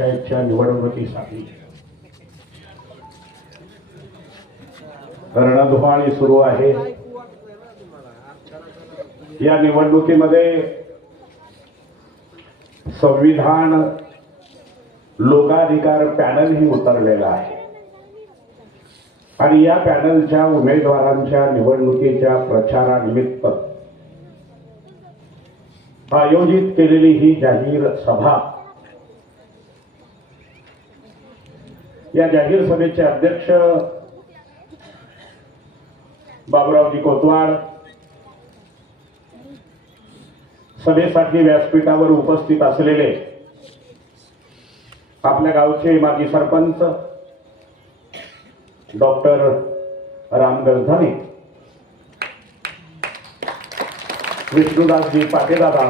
ग्रामपंचायतच्या निवडणुकीसाठी रणधुमाळी सुरू आहे। या निवडणुकीमध्ये संविधान लोकाधिकार पॅनल ही उतरलेला आहे आणि या पॅनलच्या उमेदवारांच्या निवडणुकीच्या प्रचारानिमित्त आयोजित केलेली ही जाहीर सभा, या जाहीर सभेचे अध्यक्ष बाबुरावजी कोतवाल, सभेसाठी व्यासपीठावर उपस्थित असलेले आपल्या गावचे माजी सरपंच डॉक्टर रामगरधने, विष्णुदासजी पाटेदादा,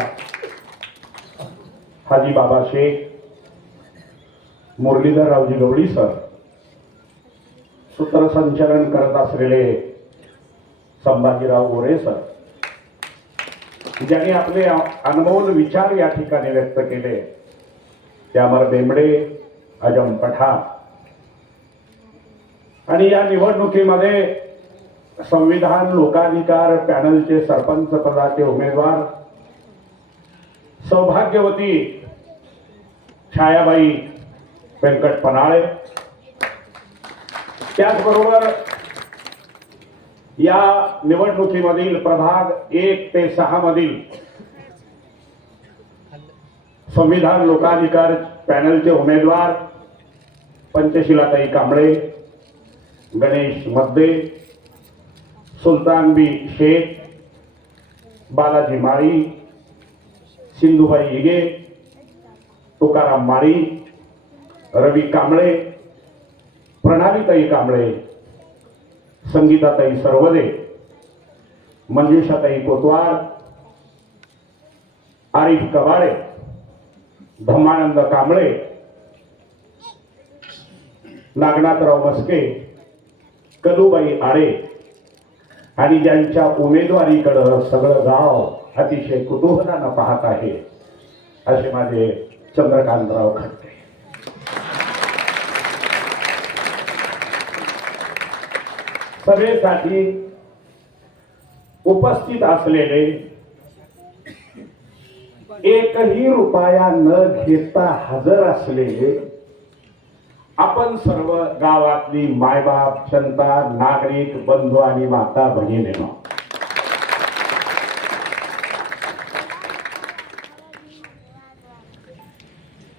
हाजी बाबा शेख, मुरलीधररावजी गवळी सर, सूत्रसंचालन करत असलेले संभाजीराव गोरे सर, ज्यांनी आपले अनमोल विचार या ठिकाणी व्यक्त केले, त्यामर बेंबडे, अजम पठाण, आणि या निवडणुकीमध्ये संविधान लोकाधिकार पॅनलचे सरपंच पदाचे उमेदवार सौभाग्यवती छायाबाई व्यंकट पनाळे, त्याचबरोबर या निवडणुकीमधील प्रभाग 1 ते 6 मधील संविधान लोकाधिकार पॅनलचे उमेदवार पंचशिलाताई कांबळे, गणेश मद्दे, सुलतान बी शेख, बालाजी माळी, सिंधुबाई हिगे, तुकाराम माळी, रवी कांबळे, प्रणालीताई कांबळे, संगीताताई सरवदे, मंजुषाताई कोतवाल, आरिफ कबाडे, धम्मानंद कांबळे, नागनाथराव मस्के, कलुबाई आडे, आणि ज्यांच्या उमेदवारीकडे सगळं गाव अतिशय कुतूहलानं पाहत आहे असे माझे चंद्रकांतराव खडके। सभेसाठी उपस्थित असलेले एकही रुपया न घेता हजर असलेले आपण सर्व गावातली मायबाप, जनता, नागरिक, बंधू आणि माता भगिनींनो,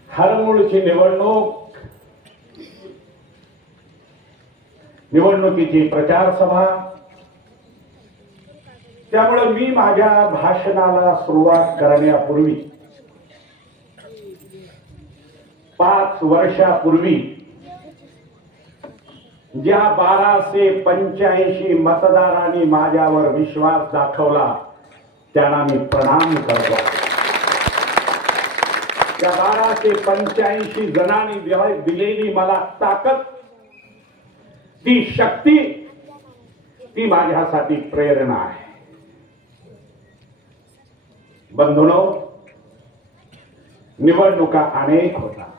हरमूळची निवडणुकीची प्रचार सभा, त्यामुळे मी माझ्या भाषणाला सुरुवात करण्यापूर्वी 5 वर्षापूर्वी ज्या 1285 मतदारांनी माझ्यावर विश्वास दाखवला त्यांना मी प्रणाम करतो। त्या 1285 जणांनी दिलेली मला ताकद, ती शक्ती, ती माझ्यासाठी प्रेरणा आहे। बंधूंनो, निवडणुका अनेक होतात,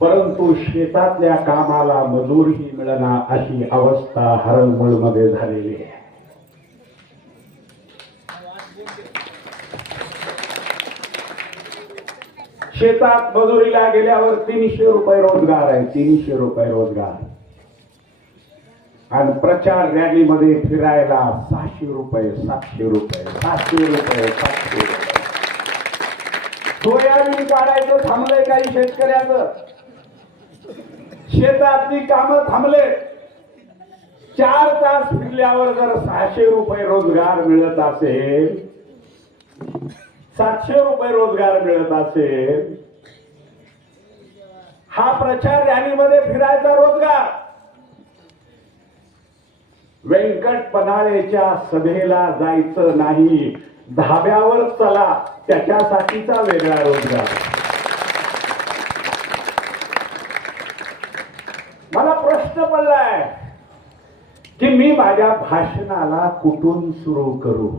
परंतु शेतातल्या कामाला मजूरही मिळना अशी अवस्था हरणमूळमध्ये झालेली आहे। शेतात मजुरीला गेल्यावर 300 रुपये रोजगार आहे, 300 रुपये रोजगार, आणि प्रचार रॅलीमध्ये फिरायला 600 रुपये, 700 रुपये, 700 रुपये, 700 रुपये। सोयाबीन काढायचं थांबलंय काही शेतकऱ्याचं, शेतातली कामं थांबले। 4 तास फिरल्यावर जर 600 रुपये रोजगार मिळत असेल, 700 रुपये रोजगार मिळत असेल, हा प्रचार रॅलीमध्ये फिरायचा रोजगार, व्यंकट पनाळेच्या सभेला जायचं नाही, धाब्यावर चला त्याच्यासाठीचा वेगळा रोजगार। मला प्रश्न पडलाय की मी माझ्या भाषणाला कुठून सुरू करू।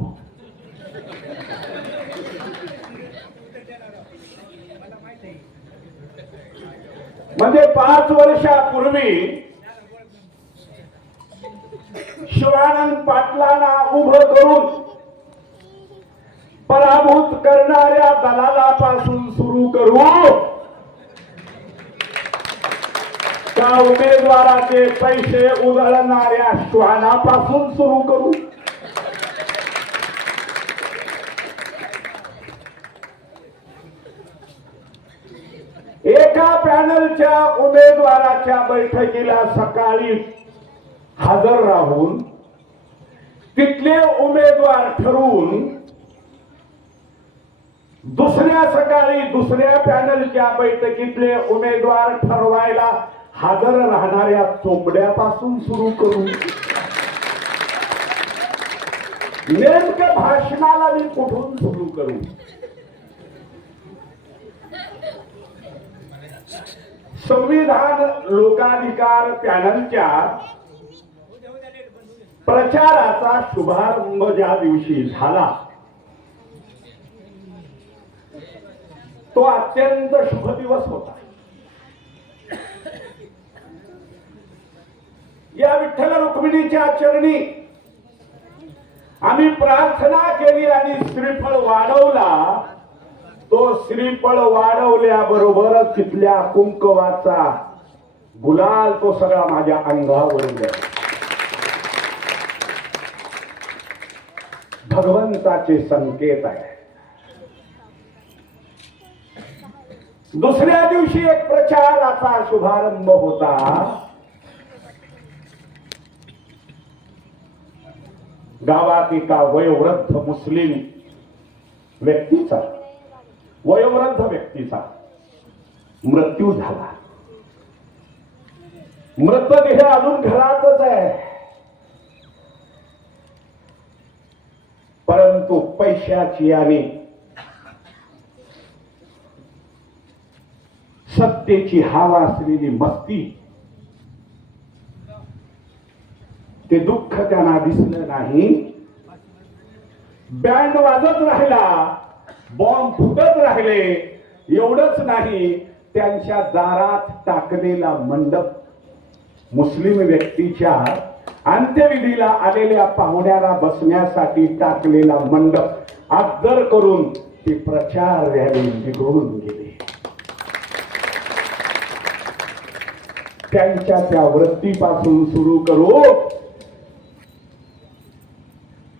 म्हणजे 5 वर्षापूर्वी शिवानंद पाटलांना उभं करून पराभूत करणाऱ्या दलालापासून सुरू करू त्या उमेदवाराचे पैसे उधळणाऱ्या श्वानापासून सुरू करू, एका पॅनलच्या उमेदवाराच्या बैठकीला सकाळी हजर राहून तिथले उमेदवार ठरवून दुसऱ्या सकाळी दुसऱ्या पॅनलच्या बैठकीतले उमेदवार ठरवायला हजर राहणाऱ्या चोपड्यापासून सुरू करू, नेमकं भाषणाला मी कुठून सुरू करू? संविधान लोकाधिकार पॅनलच्या प्रचाराचा शुभारंभ ज्या दिवशी झाला तो अत्यंत शुभ दिवस होता. या विठ्ठल रुक्मिणीच्या चरणी आम्ही प्रार्थना केली आणि श्रीफळ वाढवला. तो श्रीफळ वाढवल्याबरोबरच तिथल्या कुंकवाचा गुलाल तो सगळा माझ्या अंगावर गेला. भगवंताचे संकेत आहे. दुसऱ्या दिवशी एक प्रचाराचा शुभारंभ होता. गावात एका वयोवृद्ध मुस्लिम व्यक्तीचा मृत्यू झाला. मृतदेह अजून घरातच आहे, परंतु पैशाची आणि सत्तेची हवा असलेली मस्ती, ते दुःख त्यांना दिसलं नाही. बँड वाजत राहिला, बॉम्ब फुटत राहिले. एवढंच नाही, त्यांच्या दारात टाकलेला मंडप, मुस्लिम व्यक्तीच्या अंत्यविधीला आलेल्या पाहुण्याला बसण्यासाठी टाकलेला मंडप अगदर करून ते प्रचार रॅली निघून गेले. त्यांच्या त्या वृत्तीपासून सुरू करू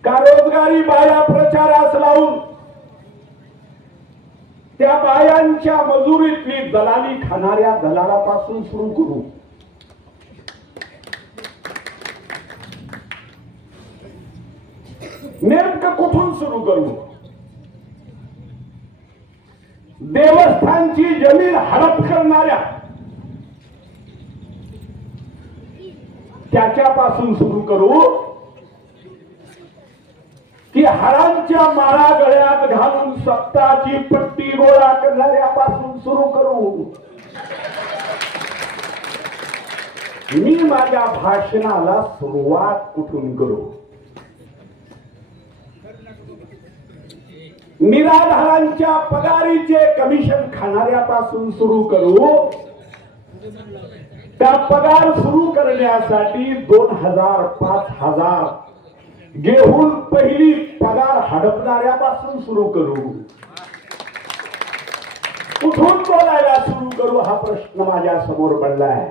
का रोजगारी बाया प्रचारास लावून त्या बायांच्या मजुरीतली दलाली खाणाऱ्या दलालापासून सुरू करू? नेमकं कुठून सुरू करू? देवस्थानची जमीन हडप करणाऱ्या त्याच्यापासून सुरू करू की हारांच्या माळा गळ्यात घालून सप्ताची पट्टी गोळा करणाऱ्यापासून सुरू करू? मी माझ्या भाषणाला सुरुवात कुठून करू? निराधारांच्या पगारीचे कमिशन खाणाऱ्यापासून सुरू करू? त्या पगार सुरू करण्यासाठी 2000 5000 घेऊन पहिली पगार हडपणाऱ्यापासून सुरू करू? कुठून बोलायला सुरू करू हा प्रश्न माझ्या समोर पडलाय.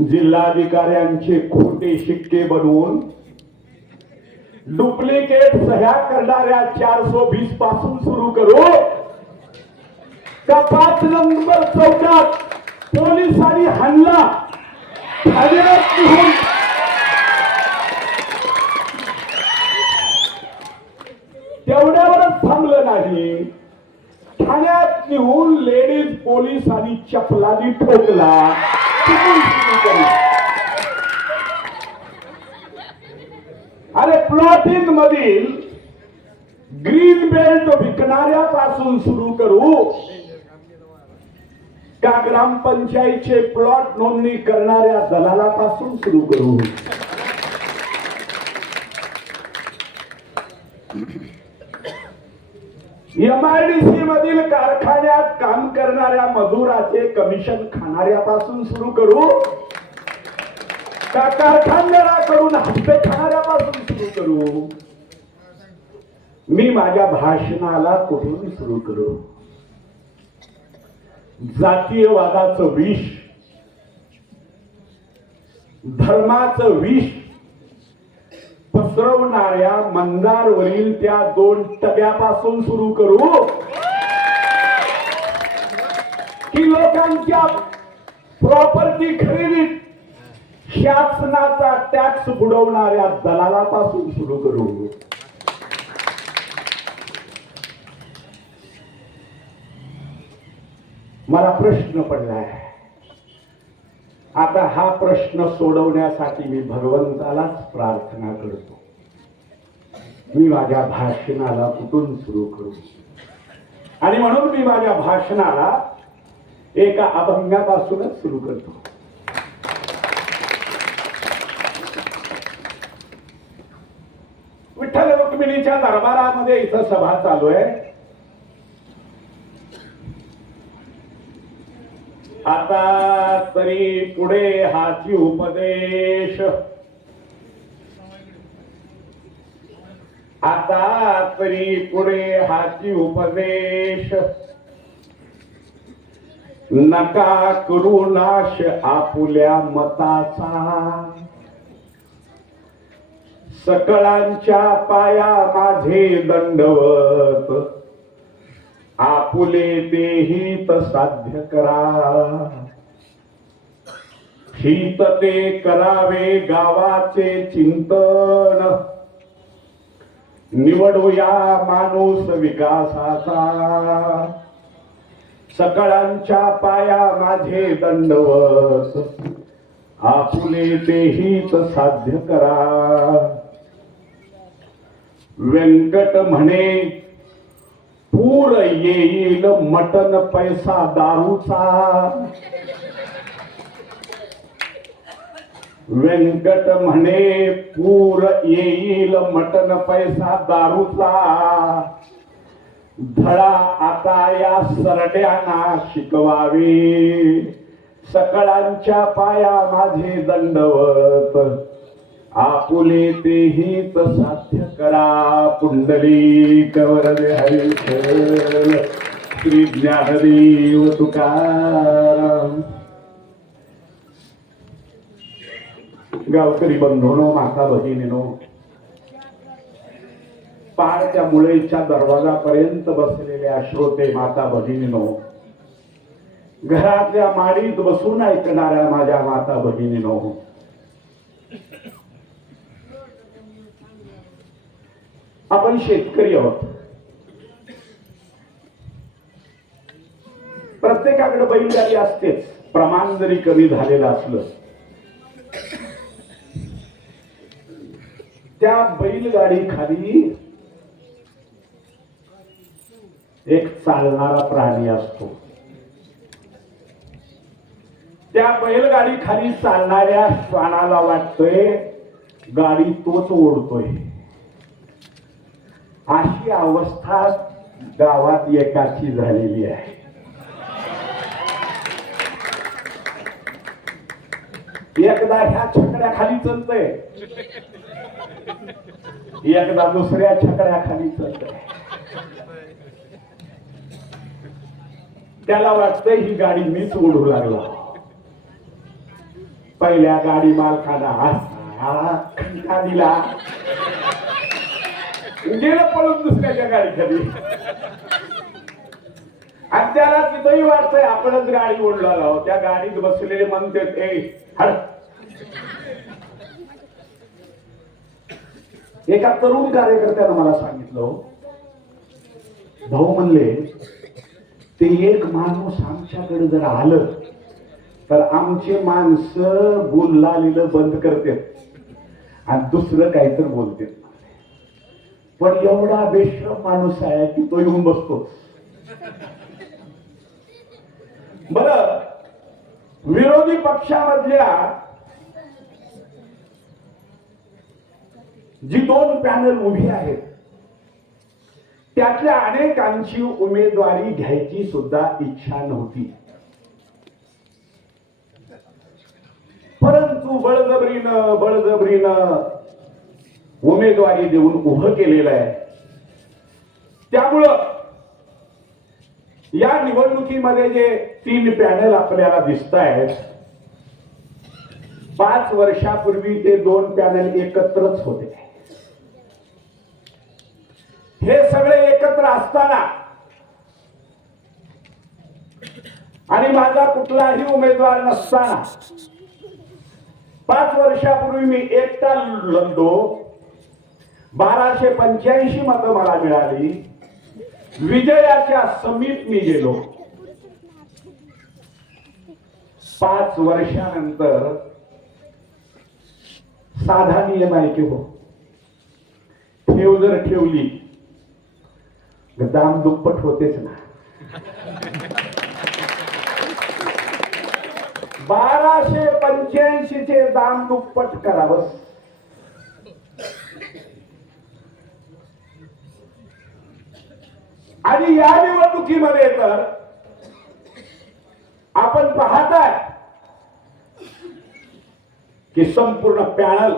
जिल्हाधिकाऱ्यांचे खोटे शिक्के बनवून डुप्लिकेट सह्या करणाऱ्या 420 पासून सुरू करू का 5 नंबर चौकात पोलिसांनी हल्ला ठाण्यात निघून तेवढ्यावरच थांबलं नाही, ठाण्यात निघून लेडीज पोलिसांनी चपलानी ठोकला. अरे प्लॉटिंग मधील ग्रीन बेल्ट विकणाऱ्यापासून सुरू करू का ग्रामपंचायतचे प्लॉट नोंदणी करणाऱ्या दलालापासून सुरू करू? MIDC मधील कारखान्यात काम करणाऱ्या मजुराचे कमिशन खाणाऱ्यापासून सुरू करू का कारखानदाराकडून हप्ते खाणाऱ्यापासून सुरू करू? मी माझ्या भाषणाला कुठून सुरू करू? जातीयवादाचं विष, धर्माचं विष पसरवणाऱ्या मंदारवरील त्या 2 टब्यापासून सुरू करू की लोकांच्या प्रॉपर्टी खरेदीत शासनाचा टॅक्स बुडवणाऱ्या दलालापासून सुरू करू? मला प्रश्न पडलाय. आता हा प्रश्न सोडवण्यासाठी मी भगवंतालाच प्रार्थना करतो. मी माझ्या भाषणाला कुठून सुरू करू? आणि म्हणून मी माझ्या भाषणाला एका अभंगापासूनच सुरू करतो. विठ्ठल रुक्मिणीच्या दरबारामध्ये इथं सभा चालू आहे. आता तरी पुढे हाची उपदेश, आता तरी पुढे हाची उपदेश, नका करू नाश आपुल्या मताचा, सकळांच्या पाया माझे दंडवत, आपुले ते हित साध्य करा, हित ते करावे गावाचे चिंतन, निवडूया माणूस विकासाचा, सकळांच्या पाया माझे दंडवत, आपुले ते हित साध्य करा. व्यंकट म्हणे पूर येईल मटन पैसा दारूचा, व्यंकट म्हणे पूर येईल मटन पैसा दारूचा, धडा आता या सरड्यांना शिकवावे, सकळांच्या पाया माझे दंडवत, आपुले ते हित साध्य करा. पुंडलिक वरदे हरिविठ्ठल श्री ज्ञानदेव तुकाराम. गावकरी बंधूंनो, माता भगिनीनो, पारच्या मुळेच्या दरवाजापर्यंत बसलेल्या श्रोते माता भगिनीनो, घरातल्या माडीत बसून ऐकणाऱ्या माझ्या माता भगिनीनो, आपण शेतकरी आहोत. प्रत्येकाकडे बैलगाडी असतेच. प्रमाण जरी कमी झालेलं असलं त्या बैलगाडी खाली एक चालणारा प्राणी असतो. त्या बैलगाडी खाली चालणाऱ्या श्वानाला वाटतोय गाडी तोच ओढतोय. अशी अवस्था गावात एकाची झालेली आहे. एकदा ह्या छकड्या खाली चलतय, एकदा दुसऱ्या छकड्या खाली चलतय. त्याला वाटतंय ही गाडी मीच ओढू लागला. पहिल्या गाडी मालकाला खंडा दिला, गेलं पळून दुसऱ्याच्या गाडी खाली. आणि त्याला तिथंही वाटतंय आपणच गाडी ओढला आहोत. त्या गाडीत बसलेले म्हणते ए हड. एका तरुण कार्यकर्त्यानं मला सांगितलं, भाऊ म्हणले ते एक माणूस आमच्याकडे जर आलं तर आमचे माणसं बोललेलं बंद करते आणि दुसरं काहीतरी बोलते. पण एवढा बेशरम माणूस आहे की तो येऊन बसतो. बर, विरोधी पक्षामधल्या जी 2 पॅनल उभी आहेत त्यातल्या अनेकांची उमेदवारी घ्यायची सुद्धा इच्छा नव्हती, परंतु बळजबरीनं उमेदवारी देऊन उभं केलेलं आहे. त्यामुळं या निवडणुकीमध्ये जे 3 पॅनल आपल्याला दिसत आहेत, 5 वर्षापूर्वी ते 2 पॅनल एकत्रच होते. हे सगळे एकत्र असताना आणि माझा कुठलाही उमेदवार नसताना 5 वर्षापूर्वी मी एकटा लढलो. 1285 मतं मला मिळाली. विजयाच्या समीप मी गेलो. 5 वर्षानंतर साधा नियम आहे की हो, ठेव जर ठेवली दाम दुप्पट होतेच ना. 1285 चे दाम दुप्पट करावं. आणि या निवडणुकीमध्ये तर आपण पाहताय की संपूर्ण पॅनल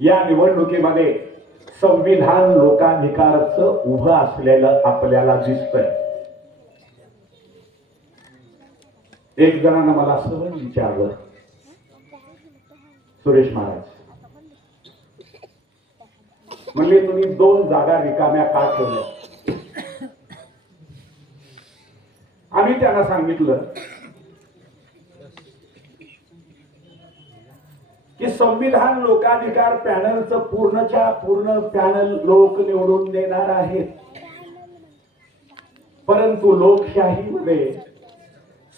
या निवडणुकीमध्ये संविधान लोकाधिकारचं उभं असलेलं आपल्याला दिसतंय. एक जणांना मला सहज विचारलं, सुरेश महाराज म्हणले तुम्ही 2 जागा रिकाम्या का ठेवल्या? आम्ही त्यांना सांगितलं की संविधान लोकाधिकार पॅनलचं पूर्णच्या पूर्ण पॅनल लोक निवडून देणार आहेत, परंतु लोकशाहीमध्ये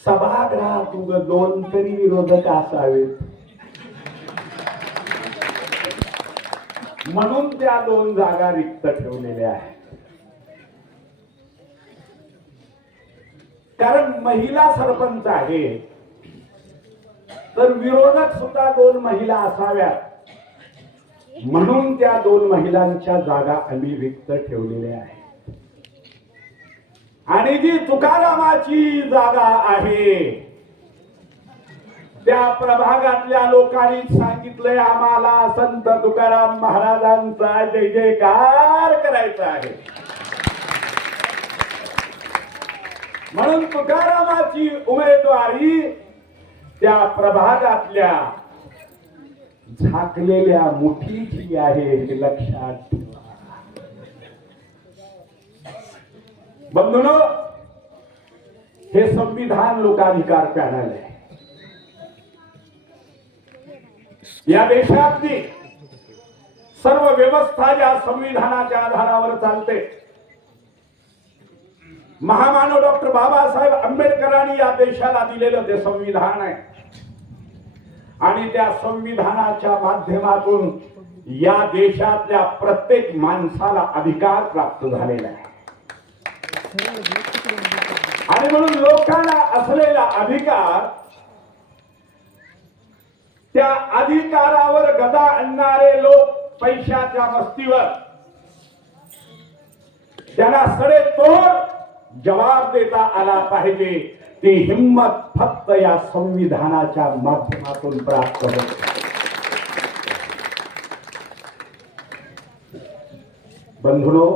सभागृहात 2 तरी विरोधक असावेत, म्हणून त्या 2 जागा रिक्त ठेवलेल्या आहेत. कारण महिला सरपंच आहे तर विरोधक सुद्धा 2 महिला असाव्यात, म्हणून त्या 2 महिलांच्या जागा आम्ही रिक्त ठेवलेल्या आहेत. आणि जी तुकारामाची जागा आहे त्या प्रभागातल्या लोकांनी सांगितलंय आम्हाला संत तुकाराम महाराजांचा जय जयकार करायचा आहे, म्हणून तुकारामाची उमेदवारी त्या प्रभागातल्या झाकलेल्या मुठीची आहे हे लक्षात ठेवा. बंधूंनो, हे संविधान लोकाधिकार पॅनल आहे. या देशातली सर्व व्यवस्था ज्या संविधानाच्या आधारावर चालते, महामानव डॉक्टर बाबासाहेब आंबेडकरांनी या देशाला दिलेलं ते संविधान आहे. आणि त्या संविधानाच्या माध्यमातून या देशातल्या प्रत्येक माणसाला अधिकार प्राप्त झालेला आहे. आणि म्हणून लोकांना असलेला अधिकार, त्या अधिकारावर गदा आणणारे लोक पैशाच्या मस्तीवर त्यांना सडेतोड जवाब देता आला पाहिजे. ती हिम्मत फक्त या संविधानाच्या माध्यमातून प्राप्त होते. बंधुनो,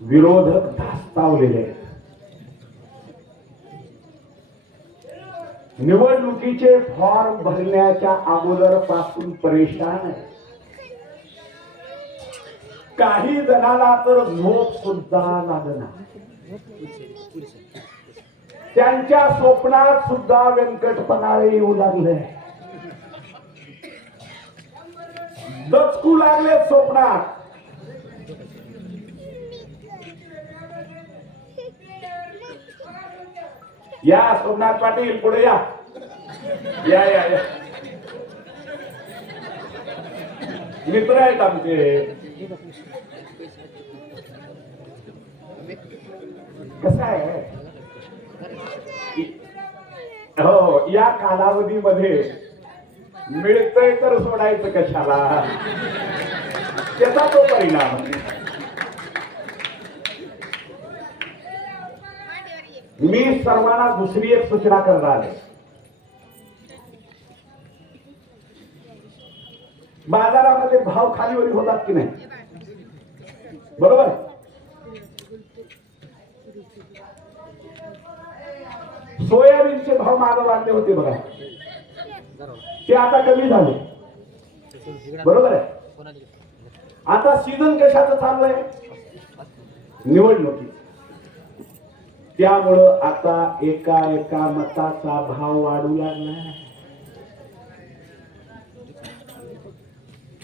विरोधक धास्तावलेले आहेत. निवडणुकीचे फॉर्म भरण्याच्या अगोदर पासून परेशान आहे. काही जणांना तर झोप सुद्धा लागना. त्यांच्या स्वप्नात सुद्धा व्यंकटपणाळे येऊ लागले, दचकू लागले स्वप्नात. या सोमनाथ पाटील पुढे या. या या या मित्र आहेत आमचे. कसं आहे हो, या कालावधीमध्ये मिळतंय तर सोडायचं कशाला, त्याचा तो परिणाम. मी सर्वांना दुसरी एक सूचना करणार आहे. बाजारामध्ये भाव खालीवरी होतात की नाही, बरोबर? सोयाबीनचे भाव मागे वाढले होते बघा, ते आता कमी झाले, बरोबर आहे. आता सीझन कशाचं चाललंय? निवडणुकी. त्यामुळं आता एका एका मताचा भाव वाढू लागला.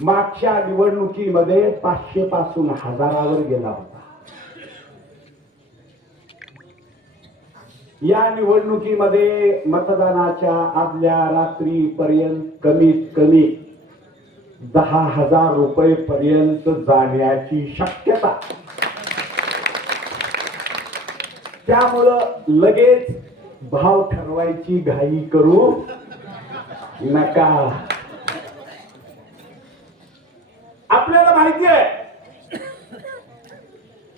मागच्या निवडणुकीमध्ये 500 पासून 1000वर गेला होता. या निवडणुकीमध्ये मतदानाच्या आदल्या रात्रीपर्यंत कमीत कमी 10,000 रुपये पर्यंत जाण्याची शक्यता. त्यामुळं लगेच भाव ठरवायची घाई करू नका. आपल्याला माहिती आहे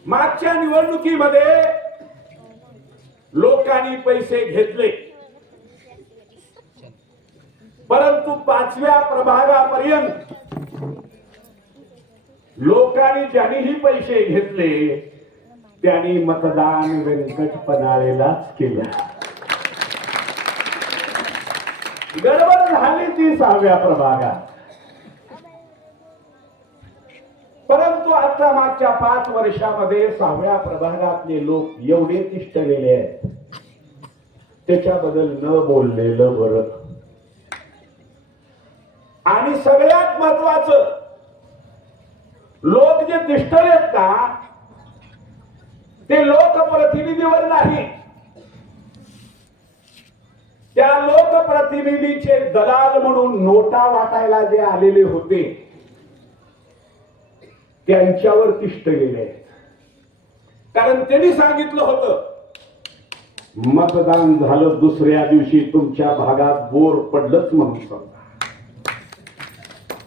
मागच्या निवडणुकीमध्ये लोकांनी पैसे घेतले, परंतु 5व्या प्रभागापर्यंत लोकांनी ज्यांनीही पैसे घेतले त्यांनी मतदान व्यंकट पनाळेलाच केलं. गडबड झाली ती 6व्या प्रभागात. परंतु आता मागच्या 5 वर्षामध्ये 6व्या प्रभागातले लोक एवढे तिष्ठलेले आहेत, त्याच्याबद्दल न बोललेलं बरं. आणि सगळ्यात महत्वाचं, लोक जे तिष्ठलेत का ते लोकप्रतिनिधीवर नाही, त्या लोकप्रतिनिधीचे दलाल म्हणून नोटा वाटायला जे आलेले होते त्यांच्यावर तिष्ठ गेले. कारण त्यांनी सांगितलं होतं मतदान झालं दुसऱ्या दिवशी तुमच्या भागात बोर पडलंच म्हणून समजा.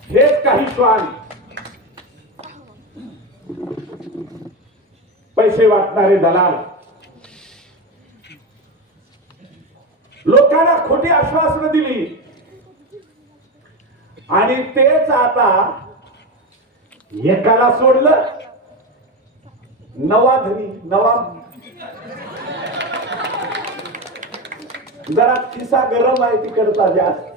हेच काही श्वान पैसे वाटणारे दलाल लोकांना खोटी आश्वासनं दिली आणि तेच आता एकाला सोडलं नवा धनी नवा, जरा खिसा गरम आहे तिकडचा जास्त,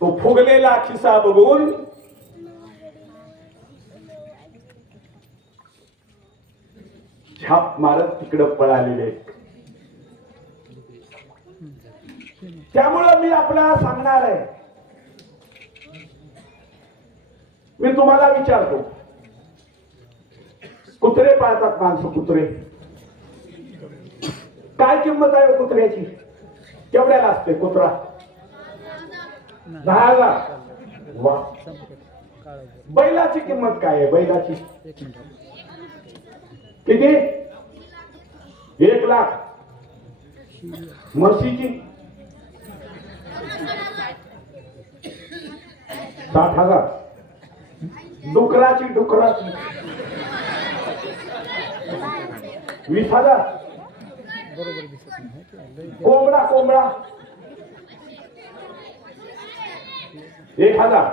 तो फुगलेला खिसा बघून झाप मारत तिकडं पळालेले. त्यामुळं मी आपल्याला सांगणार आहे, मी तुम्हाला विचारतो, कुत्रे पाळतात माणसं, कुत्रे काय किंमत आहे कुत्र्याची? केवढ्याला असते कुत्रा? 10,000. वा. बैलाची किंमत काय आहे? बैलाची किती? 1 लाख. म्हशीची 60,000. डुकराची 20,000. कोंबडा 1,000.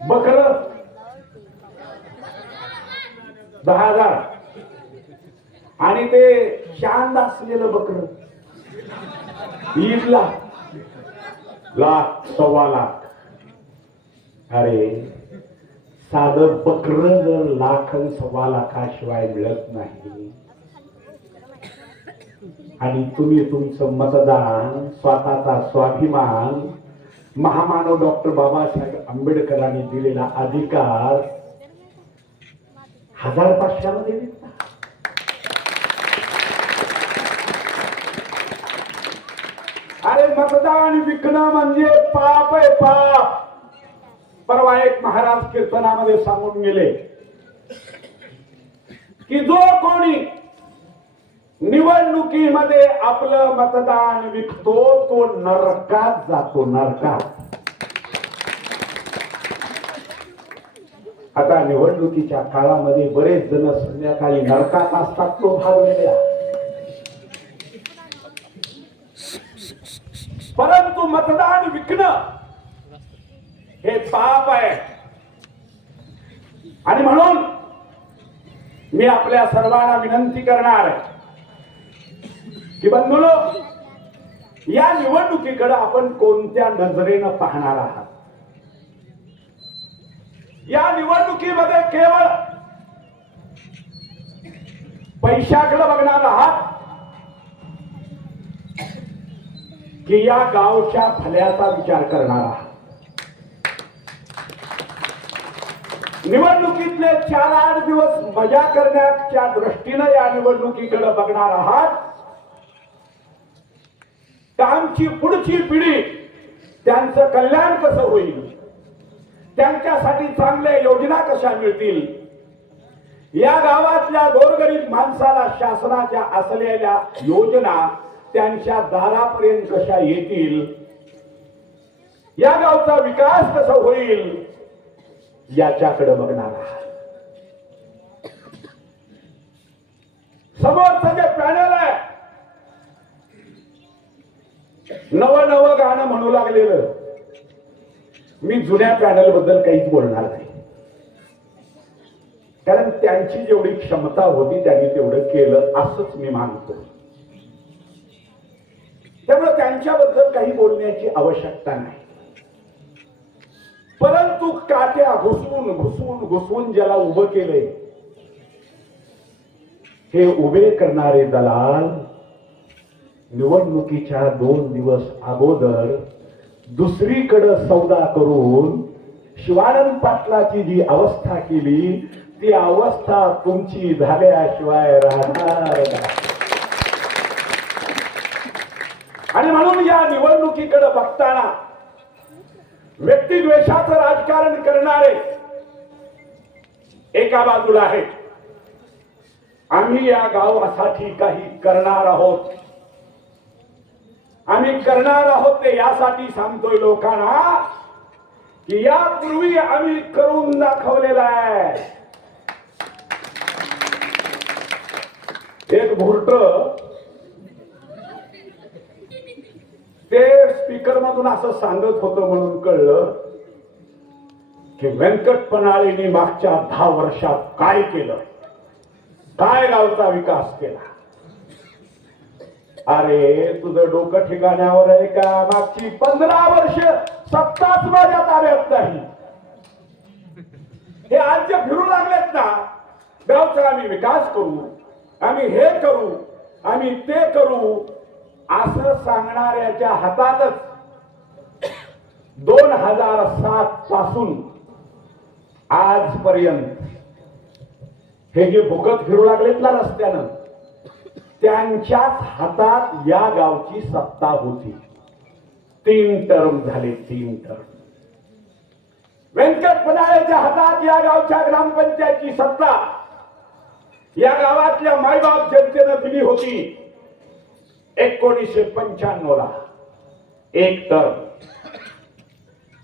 बकर 10,000. आणि ते शांत असलेलं बकर 20 लाख, 1,00,000, 1,15,00,000. अरे साधं बकर जर 1,00,000-1,15,00,000 मिळत नाही आणि तुम्ही तुमचं मतदान, स्वतःचा स्वाभिमान, महामानव डॉक्टर बाबासाहेब आंबेडकरांनी दिलेला अधिकार 1,500 मध्ये विकता. अरे मतदान विकणं म्हणजे पाप आहे, पाप. परवा एक महाराज कीर्तनामध्ये सांगून गेले की जो कोणी निवडणुकीमध्ये आपलं मतदान विकतो तो नरकात जातो, नरकात. आता निवडणुकीच्या काळामध्ये बरेच जण संध्याकाळी नरकात असतात, तो भाग वेगळा. परंतु मतदान विकणं हे पाप आहे. आणि म्हणून मी आपल्या सर्वांना विनंती करणार आहे की बंधूंनो, या निवडणुकीकडे आपण कोणत्या नजरेनं पाहणार आहात? या निवडणुकीमध्ये केवळ पैशाकडे बघणार आहात की या गावच्या भल्याचा विचार करणार आहात? निवडणुकीतले 4-8 दिवस मजा करण्याच्या दृष्टीने या निवडणुकीकडे बघणार आहात तर आमची पुढची पिढी त्यांचं कल्याण कसं होईल, त्यांच्यासाठी चांगल्या योजना कशा मिळतील, या गावातल्या गोरगरीब माणसाला शासनाच्या असलेल्या योजना त्यांच्या दारापर्यंत कशा येतील, या गावचा विकास कसा होईल, याच्याकडे बघणार आहात. समोरचं जे पॅनल आहे, नवं गाणं म्हणू लागलेलं, मी जुन्या पॅनल बद्दल काहीच बोलणार नाही, कारण त्यांची जेवढी क्षमता होती त्यांनी तेवढं केलं असंच मी मानतो. त्यामुळे त्यांच्याबद्दल काही बोलण्याची आवश्यकता नाही. परंतु काट्या घुसवून ज्याला उभं केले, हे उभे करणारे दलाल निवडणुकीच्या 2 दिवस अगोदर दुसरीकडे सौदा करून शिवानंद पाटलाची जी अवस्था केली, ती अवस्था तुमची झाल्याशिवाय राहणार नाही. आणि म्हणून या निवडणुकीकडे बघताना व्यक्तिद्वेषाचं राजकारण करणारे एका बाजूला आहेत. आम्ही या गावासाठी काही करणार आहोत, आम्ही करणार आहोत ते यासाठी सांगतोय लोकांना की यापूर्वी आम्ही करून दाखवलेला आहे. एक भुरट ते स्पीकर मधून असं सांगत होतं म्हणून कळलं की व्यंकट पनाळेंनी मागच्या 10 वर्षात काय केलं, काय गावचा विकास केला. अरे तुझं डोकं ठिकाण्यावर आहे का? मागची 15 वर्ष सत्ताच माझ्या ताब्यात नाही. हे आज जे फिरू लागलेत ना, गावचा आम्ही विकास करू, आम्ही हे करू, आम्ही ते करू, असं सांगणाऱ्याच्या हातातच 2007 पासून आजपर्यंत हे जे भुकत फिरू लागलेत ना रस्त्यानं, त्यांच्याच हातात या गावची सत्ता होती. 3 टर्म झाले, 3 टर्म. व्यंकट पनाळेच्या हातात या गावच्या ग्रामपंचायतची सत्ता या गावातल्या मायबाप जनतेनं दिली होती. 1995 ला 1 टर्म.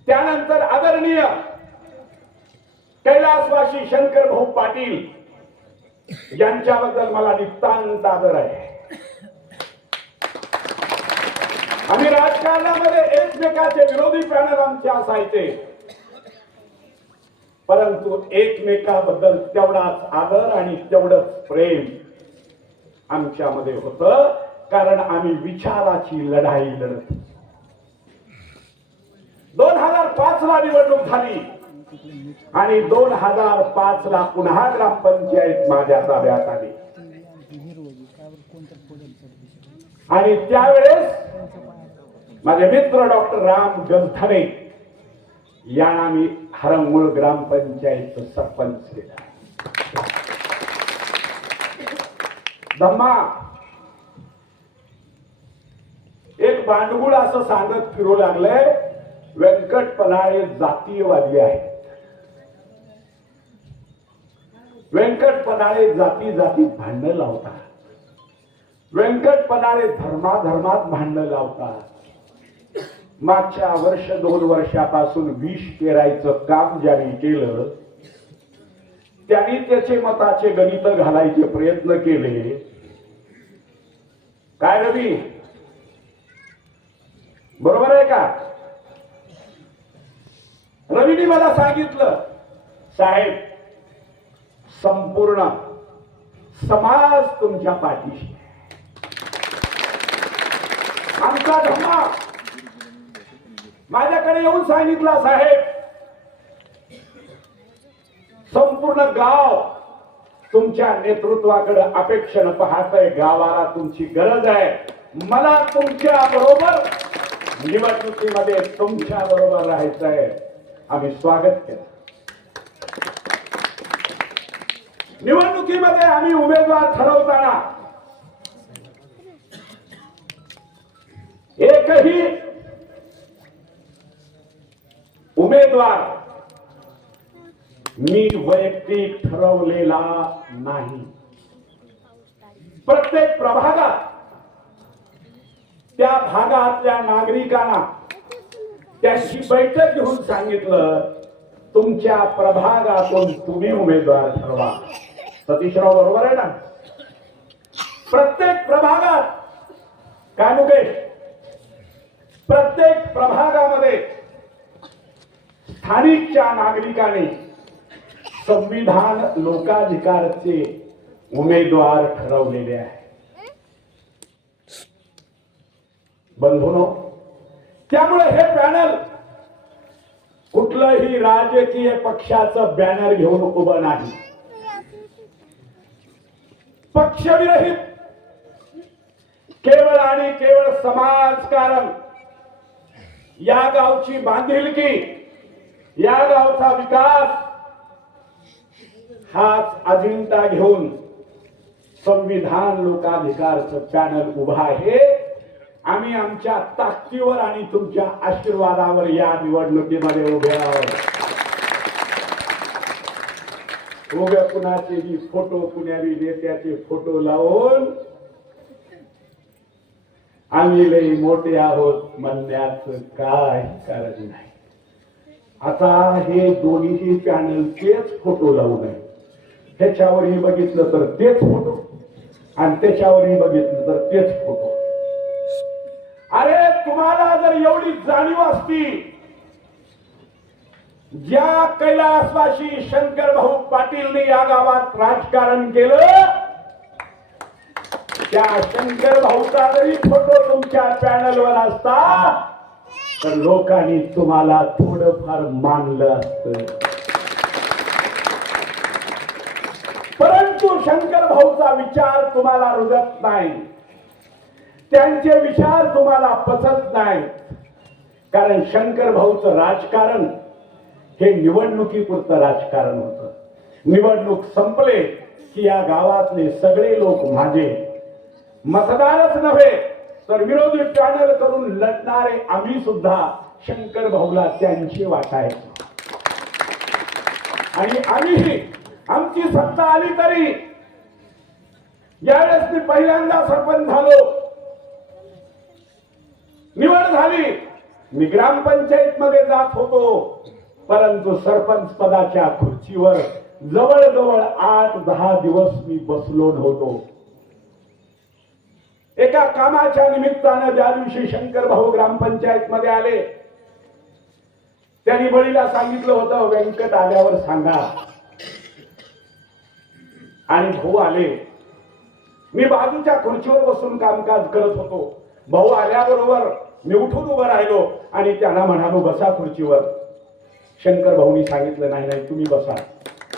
त्यानंतर आदरणीय कैलासवासी शंकर भाऊ पाटील यांच्याबद्दल मला नितांत आदर आहे. आम्ही राजकारणामध्ये एकमेकाचे विरोधी पॅनल आमचे असायचे, परंतु एकमेकाबद्दल तेवढाच आदर आणि तेवढंच प्रेम आमच्यामध्ये होतं, कारण आम्ही विचाराची लढाई लढत. 2005 ला निवडणूक झाली आणि 2005 ला पुन्हा ग्रामपंचायत माझ्या ताब्यात आली. आणि त्यावेळेस माझे मित्र डॉक्टर राम गंधरे यांना मी हरंगुळ ग्रामपंचायत सरपंच केला. धम्मा एक भांडगुळ असं सांगत फिरू लागलंय, व्यंकट पनाळे जातीयवादी आहेत. व्यंकट पनाळे जाती जातीत भांडणं लावतात. व्यंकट पनाळे धर्माधर्मात भांडणं लावतात. मागच्या 1-2 वर्षापासून विष पेरायचं काम ज्यांनी केलं त्यांनी त्याचे मताचे गणित घालायचे प्रयत्न केले. काय रवी, बरोबर आहे का? रवीने मला सांगितलं, साहेब संपूर्ण समाज तुमच्या पाठीशी, आमचा धम्मा. माझ्याकडे येऊन सांगितला, साहेब संपूर्ण गाव तुमच्या नेतृत्वाकडे अपेक्षेनं पाहतंय, गावाला तुमची गरज आहे. मला तुमच्या बरोबर निवडणुकीमध्ये तुमच्या बरोबर राहायचंय. आम्ही स्वागत केलं. निवडणुकीमध्ये आम्ही उमेदवार ठरवताना एकही उमेदवार मी वैयक्तिक ठरवलेला नाही. प्रत्येक प्रभागात त्या भागातल्या नागरिकांना त्यांची बैठक घेऊन सांगितलं, तुमच्या प्रभागातून तुम्ही उमेदवार ठरवा. सतीशराव बरोबर आहे ना? प्रत्येक प्रभागात, काय मुकेश, प्रत्येक प्रभागामध्ये स्थानिकच्या नागरिकांनी संविधान लोकाधिकारचे उमेदवार ठरवलेले आहे. बंधूंनो, त्यामुळे हे पॅनल कुठलंही राजकीय पक्षाचं बॅनर घेऊन उभं नाही. पक्षविरहित केवळ आणि केवळ समाजकारण, या गावची बांधिलकी, या गावचा विकास हाच अजिंठा घेऊन संविधान लोकाधिकारचं पॅनल उभा आहे. आम्ही आमच्या ताकदीवर आणि तुमच्या आशीर्वादावर या निवडणुकीमध्ये उभे आहोत. उभ्या कुणाचे फोटो, कुण्यावी नेत्याचे फोटो लावून आम्ही लई मोठे आहोत म्हणण्याचं काय कारण नाही. आता हे दोन्ही पॅनल तेच फोटो लावू नये. त्याच्यावरही बघितलं तर तेच फोटो आणि त्याच्यावरही बघितलं तर तेच फोटो. अरे तुम्हाला जर एवढी जाणीव असती, ज्या कैलासवासी शंकर भाऊ पाटीलने या गावात राजकारण केलं, त्या शंकर भाऊचा जरी फोटो तुमच्या पॅनलवर असता तर लोकांनी तुम्हाला थोडंफार मानलं असतं. परंतु शंकर भाऊचा विचार तुम्हाला रुजत नाही, त्यांचे विचार तुम्हाला पचत नाही. कारण शंकर भाऊचं राजकारण हे निवडणुकीपुरतं राजकारण होतं. निवडणूक संपले की या गावातले सगळे लोक माझे, मतदारच नव्हे तर विरोधी पॅनल करून लढणारे आम्ही सुद्धा शंकर भाऊला त्यांचे वाटायचो. आणि आम्ही आमची सत्ता आली तरी, ज्यावेळेस मी पहिल्यांदा सरपंच झालो, निवड झाली, मी ग्रामपंचायत मध्ये जात होतो, परंतु सरपंच पदाच्या खुर्चीवर जवळजवळ 8-10 दिवस मी बसलो नव्हतो. एका कामाच्या निमित्तानं ज्या दिवशी शंकर भाऊ ग्रामपंचायत मध्ये आले, त्यांनी बळीला सांगितलं होतं, व्यंकट आल्यावर सांगा. आणि भाऊ आले. मी बाजूच्या खुर्चीवर बसून कामकाज करत होतो. भाऊ आल्याबरोबर मी उठून उभं राहिलो आणि त्यांना म्हणालो, बसा खुर्चीवर. शंकर भाऊनी सांगितलं, नाही नाही तुम्ही बसा.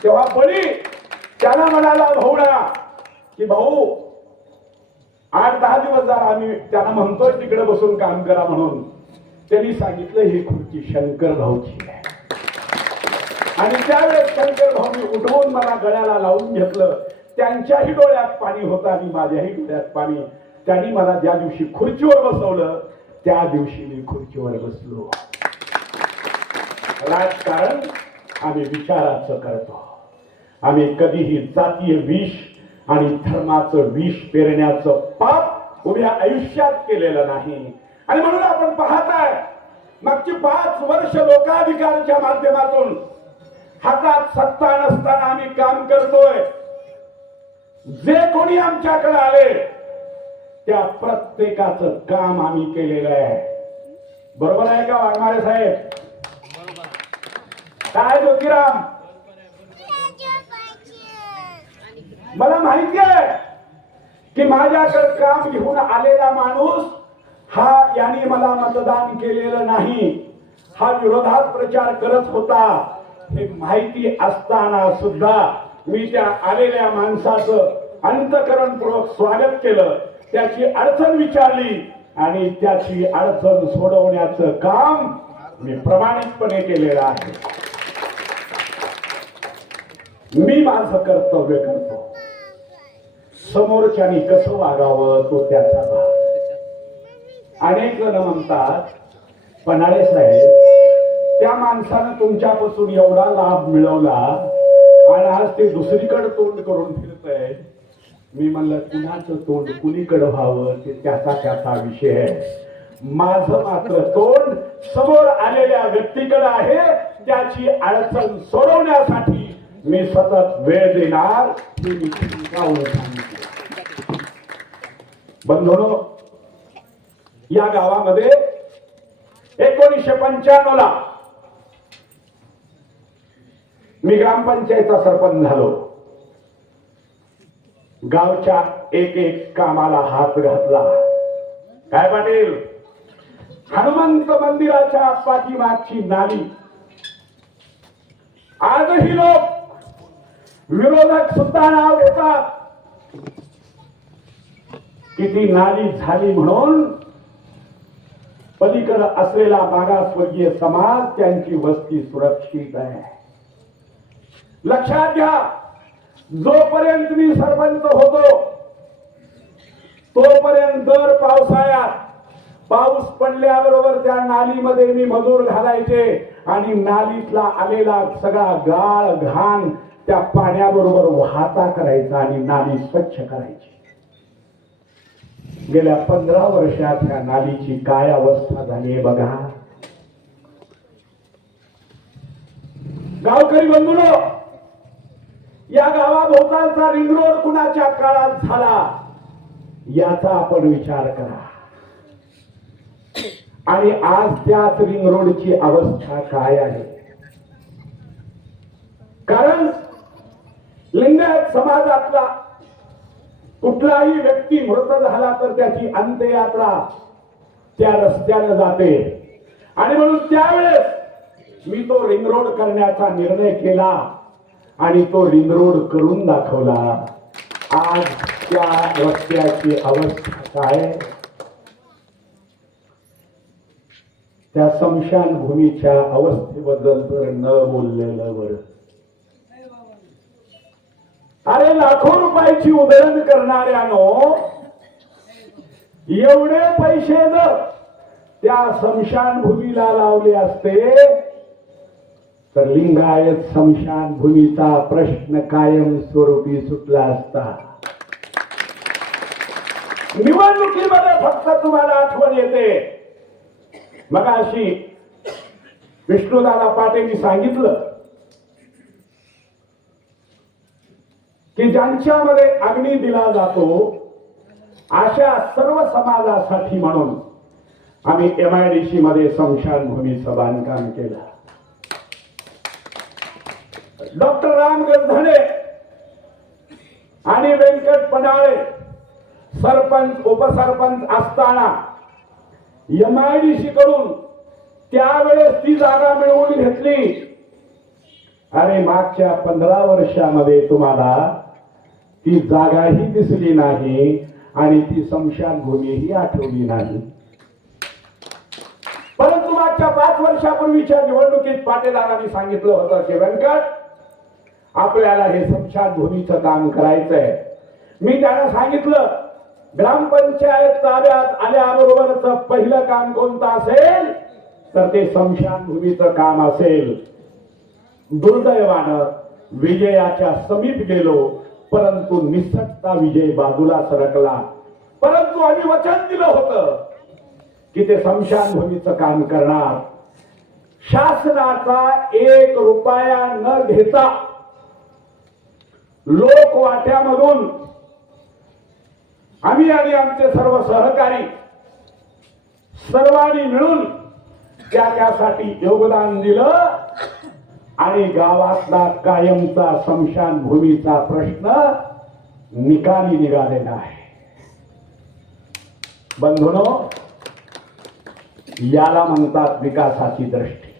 तेव्हा बळी त्यांना म्हणाला भाऊला की भाऊ 8-10 दिवस जर आम्ही त्यांना म्हणतोय तिकडे बसून काम करा म्हणून, त्यांनी सांगितलं ही खुर्ची शंकर भाऊची आहे. आणि त्यावेळेस शंकर भाऊनी उठवून मला गळ्याला लावून घेतलं. त्यांच्याही डोळ्यात पाणी होतं आणि माझ्याही डोळ्यात पाणी. त्यांनी मला ज्या दिवशी खुर्चीवर बसवलं त्या दिवशी मी खुर्चीवर बसलो. राजकारण आम्ही विचाराचं करतो. आम्ही कधीही जातीय विष आणि धर्माचं विष पेरण्याचं पाप उभ्या आयुष्यात केलेलं नाही. आणि म्हणून आपण पाहताय, मागची 5 वर्ष लोकाधिकारच्या माध्यमातून हातात सत्ता असताना आम्ही काम करतोय. जे कोणी आमच्याकडे आले त्या प्रत्येकाचं काम आम्ही केलेलं आहे. बरोबर आहे का वाघमारे साहेब? काय ज्योतिराम, मला माहिती आहे की माझ्याकडे काम घेऊन आलेला माणूस हा याने मला मतदान केलेलं नाही, हा विरोधात प्रचार करत होता हे माहिती असताना सुद्धा मी त्या आलेल्या माणसाचं अंतःकरणपूर्वक स्वागत केलं, त्याची अडचण विचारली आणि त्याची अडचण सोडवण्याचं काम मी प्रामाणिकपणे केलेलं आहे. मी माझं कर्तव्य करतो. समोरच्यानी कसं वागावं तो त्याचा भाग. अनेक जण म्हणतात, पन्हाळे साहेब, त्या माणसानं तुमच्यापासून एवढा लाभ मिळवला आणि आज ते दुसरीकडे तोंड करून फिरतय. मी म्हणलं, कुणाचं तोंड कुणीकडे व्हावं ते त्याचा विषय आहे. माझं मात्र तोंड समोर आलेल्या व्यक्तीकडे आहे. त्याची अडचण सोडवण्यासाठी मी सतत वेळ देणार हे मी सांगितलं. बंधूंनो, या गावामध्ये 1995 ला मी ग्रामपंचायतचा सरपंच झालो. गावच्या एक एक कामाला हात घातला. काय पाटील, हनुमंत मंदिराच्या पाठीमागची नाली आजही लोक विरोधक सुद्धा नाव घेतात की ती नाली झाली म्हणून पलीकडे असलेला मागासवर्गीय समाज त्यांची वस्ती सुरक्षित आहे. लक्षात घ्या, जोपर्यंत मी सरपंच होतो तोपर्यंत दर पावसाळ्यात पाऊस पडल्याबरोबर त्या नालीमध्ये मी मजूर घालायचे आणि नालीतला आलेला सगळा गाळ घाण त्या पाण्याबरोबर वाहता करायचा आणि नाली स्वच्छ करायची. गेल्या 15 वर्षात ह्या नालीची काय अवस्था झाली बघा. गावकरी बंधूंनो, या गावाभोवतालचा रिंग रोड कुणाच्या काळात झाला याचा आपण विचार करा. आणि आज त्याच रिंग रोडची अवस्था काय आहे. कारण लिंगायत समाजातला कुठलाही व्यक्ती मृत झाला तर त्याची अंत्ययात्रा त्या रस्त्याने जाते आणि म्हणून त्यावेळेस मी तो रिंग रोड करण्याचा निर्णय केला आणि तो रिंग रोड करून दाखवला. आज त्या रस्त्याची अवस्था काय. त्या स्मशानभूमीच्या अवस्थेबद्दल तर न बोललेलं बरं. अरे लाखो रुपयाची उधळण करणाऱ्यानो एवढे पैसे जर त्या स्मशानभूमीला लावले असते तर लिंगायत स्मशानभूमीचा प्रश्न कायम स्वरूपी सुटला असता. निवडणुकीमध्ये फक्त तुम्हाला आठवण येते, मगाशी विष्णुदादा पाटेंनी सांगितलं की ज्यांच्यामध्ये अग्नी दिला जातो अशा सर्व समाजासाठी म्हणून आम्ही MIDC मध्ये स्मशानभूमीचं बांधकाम केलं. डॉक्टर राम गंधळे आणि व्यंकट पडाळे सरपंच उपसरपंच असताना MIDC कडून त्यावेळेस ती जागा मिळवून घेतली. अरे मागच्या 15 वर्षामध्ये तुम्हाला ती जागाही दिसली नाही आणि ती स्मशानभूमीही आठवली नाही. परंतु मागच्या 5 वर्षापूर्वीच्या निवडणुकीत पाटेलांनी सांगितलं होतं की व्यंकट आपल्याला हे स्मशानभूमीचं काम करायचंय. मी त्यांना सांगितलं ग्रामपंचायत ताब्यात आल्याबरोबरच पहिलं काम कोणतं असेल तर ते स्मशानभूमीचं काम असेल. दुर्दैवानं विजयाच्या समीप गेलो परंतु निसटता विजय बाजूला सरकला. परंतु आम्ही वचन दिलं होतं की ते स्मशानभूमीचं काम करणार. शासनाचा 1 रुपया न घेता लोकवाट्यामधून आम्ही आणि आमचे सर्व सहकारी सर्वांनी मिळून त्यासाठी योगदान दिलं आणि गावातला कायमचा स्मशानभूमीचा प्रश्न निकाली निघालेला आहे. बंधूंनो, याला म्हणतात विकासाची दृष्टी.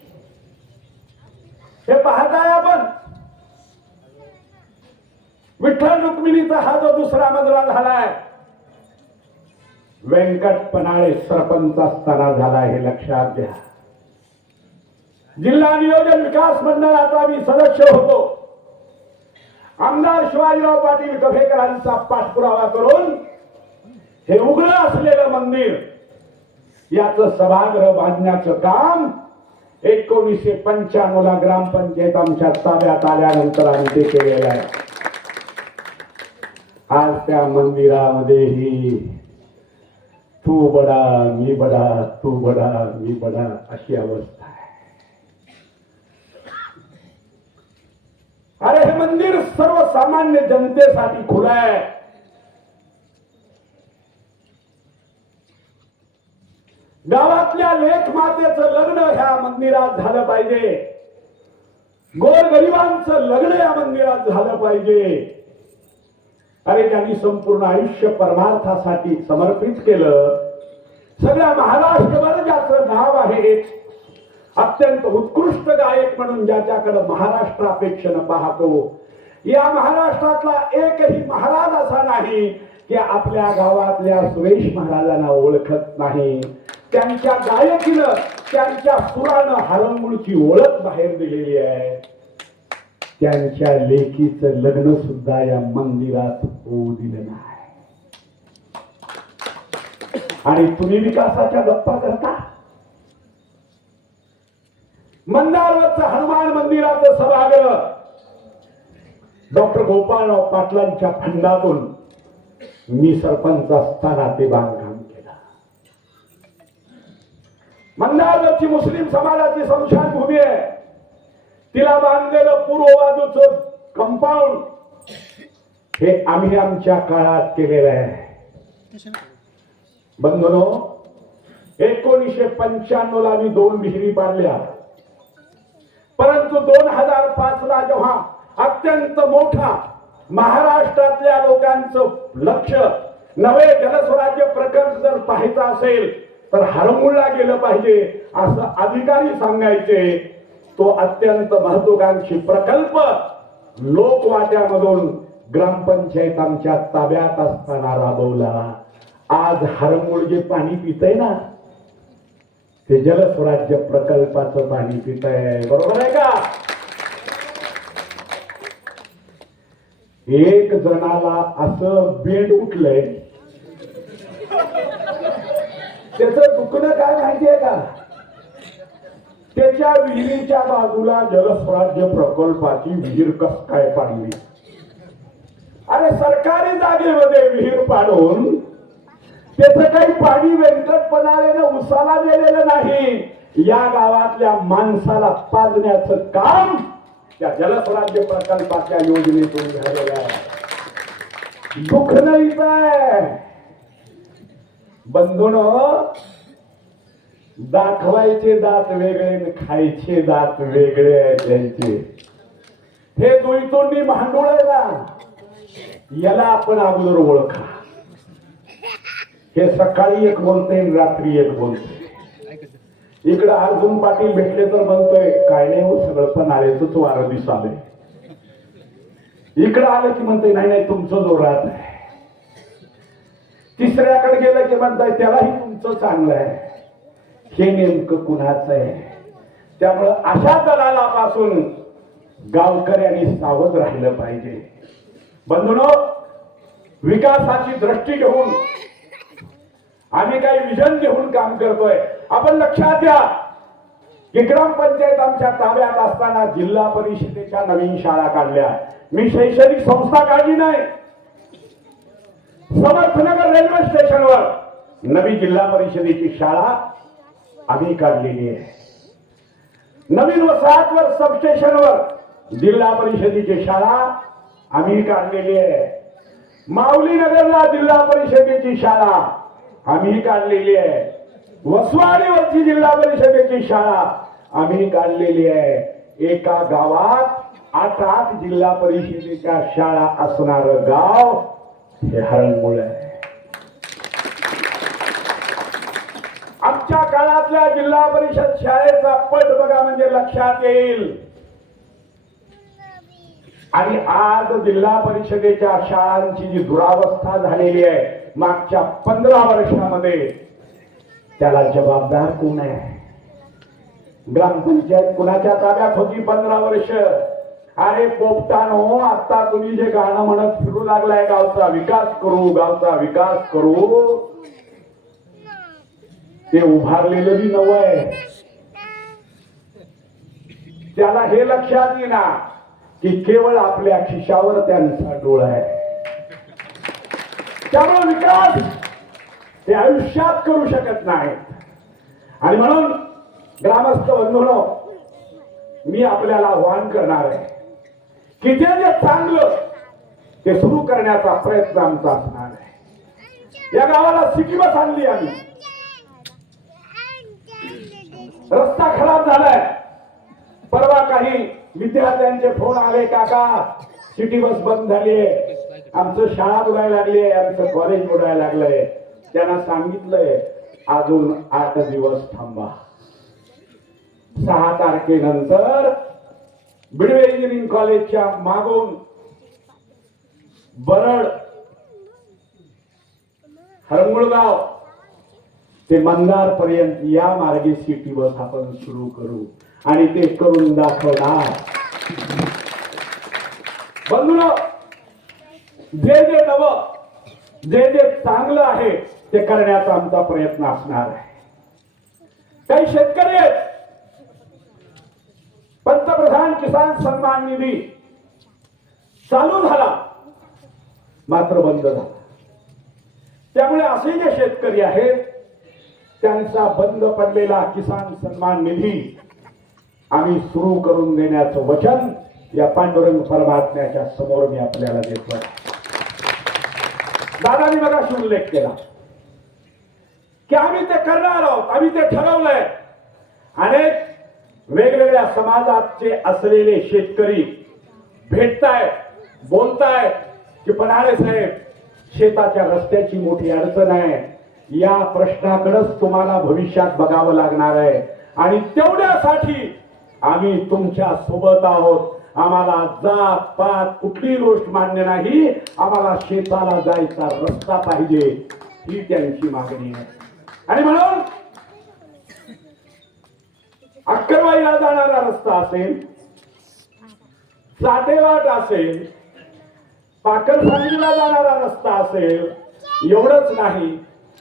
हे पाहताय आपण विठ्ठल रुक्मिणीचा हा जो दुसरा मजला झालाय, व्यंकट पनाळे सरपंच असताना झाला, हे लक्षात घ्या. जिल्हा नियोजन विकास मंडळाचा मी सदस्य होतो. आमदार शिवाजीराव पाटील कभेकरांचा पाठपुरावा करून हे उघडं असलेलं मंदिर याचं सभागृह बांधण्याचं काम 1995 ला ग्रामपंचायत आमच्या ताब्यात आल्यानंतर आम्ही ते केलेलं आहे. आज त्या मंदिरामध्येही तू बडा मी बडा, तू बडा मी बडा अशी अवस्था आहे. अरे हे मंदिर सर्वसामान्य जनतेसाठी खुलं आहे. गावातल्या लेख मातेचं लग्न ह्या मंदिरात झालं पाहिजे. गोरगरिबांचं लग्न या मंदिरात झालं पाहिजे. अरे त्यांनी संपूर्ण आयुष्य परमार्थासाठी समर्पित केलं. सगळ्या महाराष्ट्रभर ज्याचं नाव आहे, अत्यंत उत्कृष्ट गायक म्हणून ज्याच्याकडे महाराष्ट्र अपेक्षेनं पाहतो, या महाराष्ट्रातला एकही महाराज असा नाही की आपल्या गावातल्या सुरेश महाराजांना ओळखत नाही. त्यांच्या गायकीनं, त्यांच्या सुरानं हरंगुळची ओळख बाहेर दिलेली आहे. त्यांच्या लेकीचं लग्न सुद्धा या मंदिरात होऊ दिलं नाही. आणि तुम्ही विकासाच्या गप्पा करता. मंदारवरचं हनुमान मंदिराचं सभागृह डॉक्टर गोपाळराव पाटलांच्या फंडातून मी सरपंच असताना ते बांधकाम केलं. मंदारवरची मुस्लिम समाजाची स्मशानभूमी आहे, तिला बांधलेलं पूर्व बाजूचं कंपाऊंड हे आम्ही आमच्या काळात केलेलं आहे. बंधूंनो, 1995 ला मी 2 विहिरी बांधल्या. परंतु 2005 ला जेव्हा अत्यंत मोठा महाराष्ट्रातल्या लोकांचं लक्ष नवे जलस्वराज्य प्रकल्प जर पाहायचा असेल तर हरंगुळला गेलं पाहिजे असं अधिकारी सांगायचे, तो अत्यंत महत्वाकांक्षी प्रकल्प लोकवाट्यामधून ग्रामपंचायत आमच्या ताब्यात असताना राबवला. आज हरंगुळ जे पाणी पितय ना, ते जलस्वराज्य प्रकल्पाचं पाणी पितय. बरोबर आहे का? एक जणाला असं बेंड उठलंय, त्याचं दुखणं काय माहितीये का? त्याच्या विहिरीच्या बाजूला जलस्वराज्य प्रकल्पाची विहीर कस काय पाडली. अरे सरकारी जागेमध्ये विहीर पाडून त्याचं काही पाणी व्यंकट पनाळेनं उसाला दिलेलं नाही. या गावातल्या माणसाला पाजण्याचं काम त्या जलस्वराज्य प्रकल्पाच्या योजनेतून झालेलं आहे. दुखणं इथं आहे. बंधूंनो, दाखवायचे दात वेगळे, खायचे दात वेगळे आहेत त्यांचे. हे दुईतोंडी भांडूळ आहे ना, याला आपण अगोदर ओळखा. हे सकाळी एक बोलते, रात्री एक बोलते. इकडे अर्जुन पाटील भेटले तर म्हणतोय काय नाही हो, सगळं पण आलेच वारं दिसाले. इकडे आलं की म्हणतोय नाही नाही तुमचं जोरात आहे. तिसऱ्याकडे गेलं की म्हणताय त्यालाही तुमचं चांगलं आहे. हे नेमकं कुणाचं आहे? त्यामुळं अशा दलालापासून गावकऱ्यांनी सावध राहिलं पाहिजे. बंधूंनो, विकासाची दृष्टी घेऊन आम्ही काही विजन घेऊन काम करतोय. आपण लक्षात घ्या की ग्रामपंचायत आमच्या ताब्यात असताना जिल्हा परिषदेच्या नवीन शाळा काढल्या. मी शैक्षणिक संस्था काढली नाही. समर्थनगर रेल्वे स्टेशनवर नवी जिल्हा परिषदेची शाळा आम्ही काढलेली आहे. नवीन वसाहतवर सबस्टेशनवर जिल्हा परिषदेची शाळा आम्ही काढलेली आहे. माऊली नगरला जिल्हा परिषदेची शाळा आम्ही काढलेली आहे. वसवाडीवरची जिल्हा परिषदेची शाळा आम्ही काढलेली आहे. एका गावात 8 जिल्हा परिषदेच्या शाळा असणार गाव हे हरणमुळ आहे. आमच्या काळातल्या जिल्हा परिषद शाळेचा पट बघा म्हणजे लक्षात येईल. आणि आज जिल्हा परिषदेच्या शाळांची जी दुरावस्था झालेली आहे मागच्या 15 वर्षामध्ये, त्याला जबाबदार कोण आहे? ग्रामपंचायत कुणाच्या ताब्यात होती 15 वर्ष? अरे पोपटानो, आता तुम्ही जे गाणं म्हणत फिरू लागलाय, गावचा विकास करू, गावचा विकास करू, ते उभारलेलं बी नवं आहे. त्याला हे लक्षात येईना की केवळ आपल्या खिशावर त्यांचा डोळा आहे. त्यामुळे विकास ते आयुष्यात करू शकत नाहीत. आणि म्हणून ग्रामस्थ बंधूंनो, मी आपल्याला आवाहन करणार आहे की जे चांगलं ते सुरू करण्याचा प्रयत्न आमचा असणार आहे. या गावाला सिटी बस आणली आम्ही. रस्ता खराब झालाय. परवा काही विद्यार्थ्यांचे फोन आले, काका सिटी बस बंद झाली आहे, आमचं शाळा बुडायला लागली आहे, आमचं कॉलेज बुडायला लागलंय. त्यांना सांगितलंय अजून 8 दिवस थांबा. 6 तारखेनंतर बिडवे इंजिनिअरिंग कॉलेजच्या मागून बरड हरमुळगाव ते मंदार पर्यंत या मार्गे सिटी बस आपण सुरू करू आणि ते करून दाखवणार. बंधूंनो, जे नवं, जे चांगलं आहे ते करण्याचा आमचा प्रयत्न असणार आहे. काही शेतकरी आहेत, पंतप्रधान किसान सन्मान निधी चालू झाला मात्र बंद झाला. त्यामुळे असे जे शेतकरी आहेत त्यांचा बंद पडलेला किसान सन्मान निधी आम्ही सुरू करून देण्याचं वचन या पांडुरंग परमात्म्याच्या समोर मी आपल्याला देतो. दादानी मगाशी उल्लेख केला की आम्ही ते करणार आहोत, आम्ही ते ठरवलंय. अनेक वेगवेगळ्या समाजाचे असलेले शेतकरी भेटतायत, बोलतायत की पन्हाळे साहेब, शेताच्या रस्त्याची मोठी अडचण आहे, या प्रश्नाकडेच तुम्हाला भविष्यात बघावं लागणार आहे आणि तेवढ्यासाठी आम्ही तुमच्या सोबत आहोत. आम्हाला जात पात कुठली गोष्ट मान्य नाही, आम्हाला शेताला जायचा रस्ता पाहिजे, ही त्यांची मागणी आहे. आणि म्हणून अक्करवाईला जाणारा रस्ता असेल, साठेवाट असेल, पाकरसांगलीला जाणारा रस्ता असेल, एवढंच नाही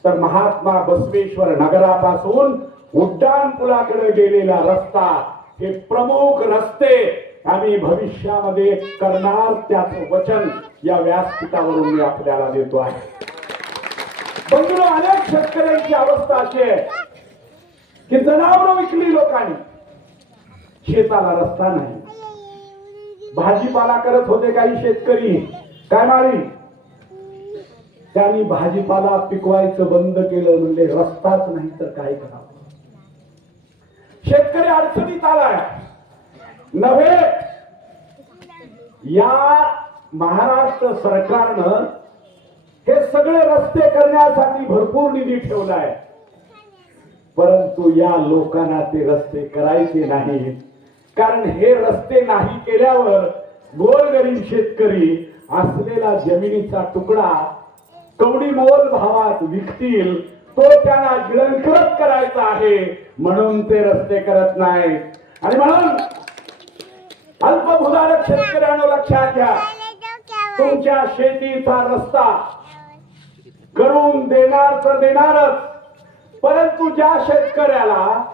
तर महात्मा बसवेश्वर नगरापासून उड्डाण पुलाकडे गेलेला रस्ता, हे प्रमुख रस्ते आम्ही भविष्यामध्ये करणार, त्याचं वचन या व्यासपीठावरून मी आपल्याला देतो आहे. बंधूंनो, अनेक शेतकऱ्यांची अवस्था अशी आहे की जनावरं विकली लोकांनी, शेताला रस्ता नाही. भाजीपाला करत होते काही शेतकरी, काय मारी, त्यांनी भाजीपाला पिकवायचं बंद केलं, म्हणजे रस्ताच नाही तर काय करावं. शेतकरी अडचणीत आलाय. नव्हे, या महाराष्ट्र सरकारनं हे सगळे रस्ते करण्यासाठी भरपूर निधी ठेवलाय, परंतु या लोकांना ते रस्ते करायचे नाहीत. कारण हे रस्ते नाही केल्यावर गोरगरीब शेतकरी असलेला जमिनीचा तुकडा कवडी मोल भावात विकतील, तो त्यांना गिळंकृत करायचा आहे, म्हणून ते रस्ते करत नाहीत. आणि म्हणून अल्पभूधारक शेतकऱ्यांनो लक्षात घ्या, तुमच्या शेतीचा रस्ता करून देणार तर देणारच, परंतु ज्या शेतकऱ्याला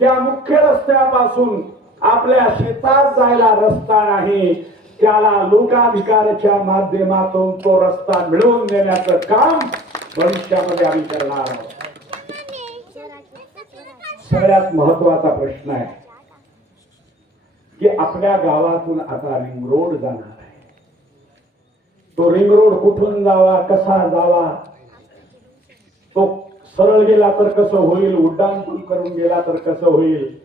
त्या मुख्य रस्त्यापासून आपल्या शेतात जायला रस्ता नाही, त्याला लोकाधिकारच्या माध्यमातून तो रस्ता मिळवून देण्याचं काम भविष्यामध्ये आम्ही करणार आहोत. सगळ्यात महत्वाचा प्रश्न आहे की आपल्या गावातून आता रिंग रोड जाणार आहे. तो रिंग रोड कुठून जावा, कसा जावा, तो सरळ गेला तर कसं होईल, उड्डाण पूल करून गेला तर कसं होईल,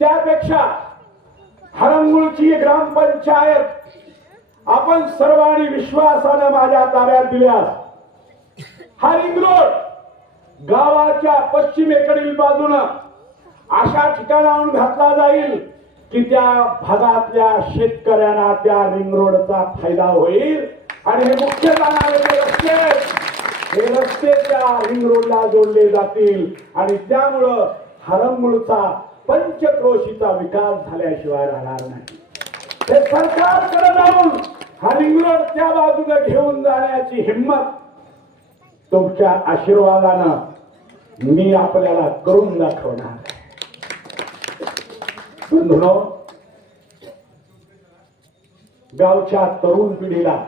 त्यापेक्षा हरंगुळची ग्रामपंचायत आपण सर्वांनी विश्वासाने माझ्या ताब्यात दिल्यास हा रिंग रोड गावाच्या पश्चिमेकडील बाजूने अशा ठिकाणाहून घातला जाईल की त्या भागातल्या शेतकऱ्यांना त्या रिंग रोडचा फायदा होईल आणि हे मुख्य जाणारे हे रस्ते त्या रिंग रोडला जोडले जातील आणि त्यामुळं हरंगुळचा पंचक्रोशीचा विकास झाल्याशिवाय राहणार नाही. हे सरकारकडे जाऊन हा रिंग रोड त्या बाजूने घेऊन जाण्याची हिंमत तुमच्या आशीर्वादानं मी आपल्याला करून दाखवणार. बंधूंनो, गावच्या तरुण पिढीला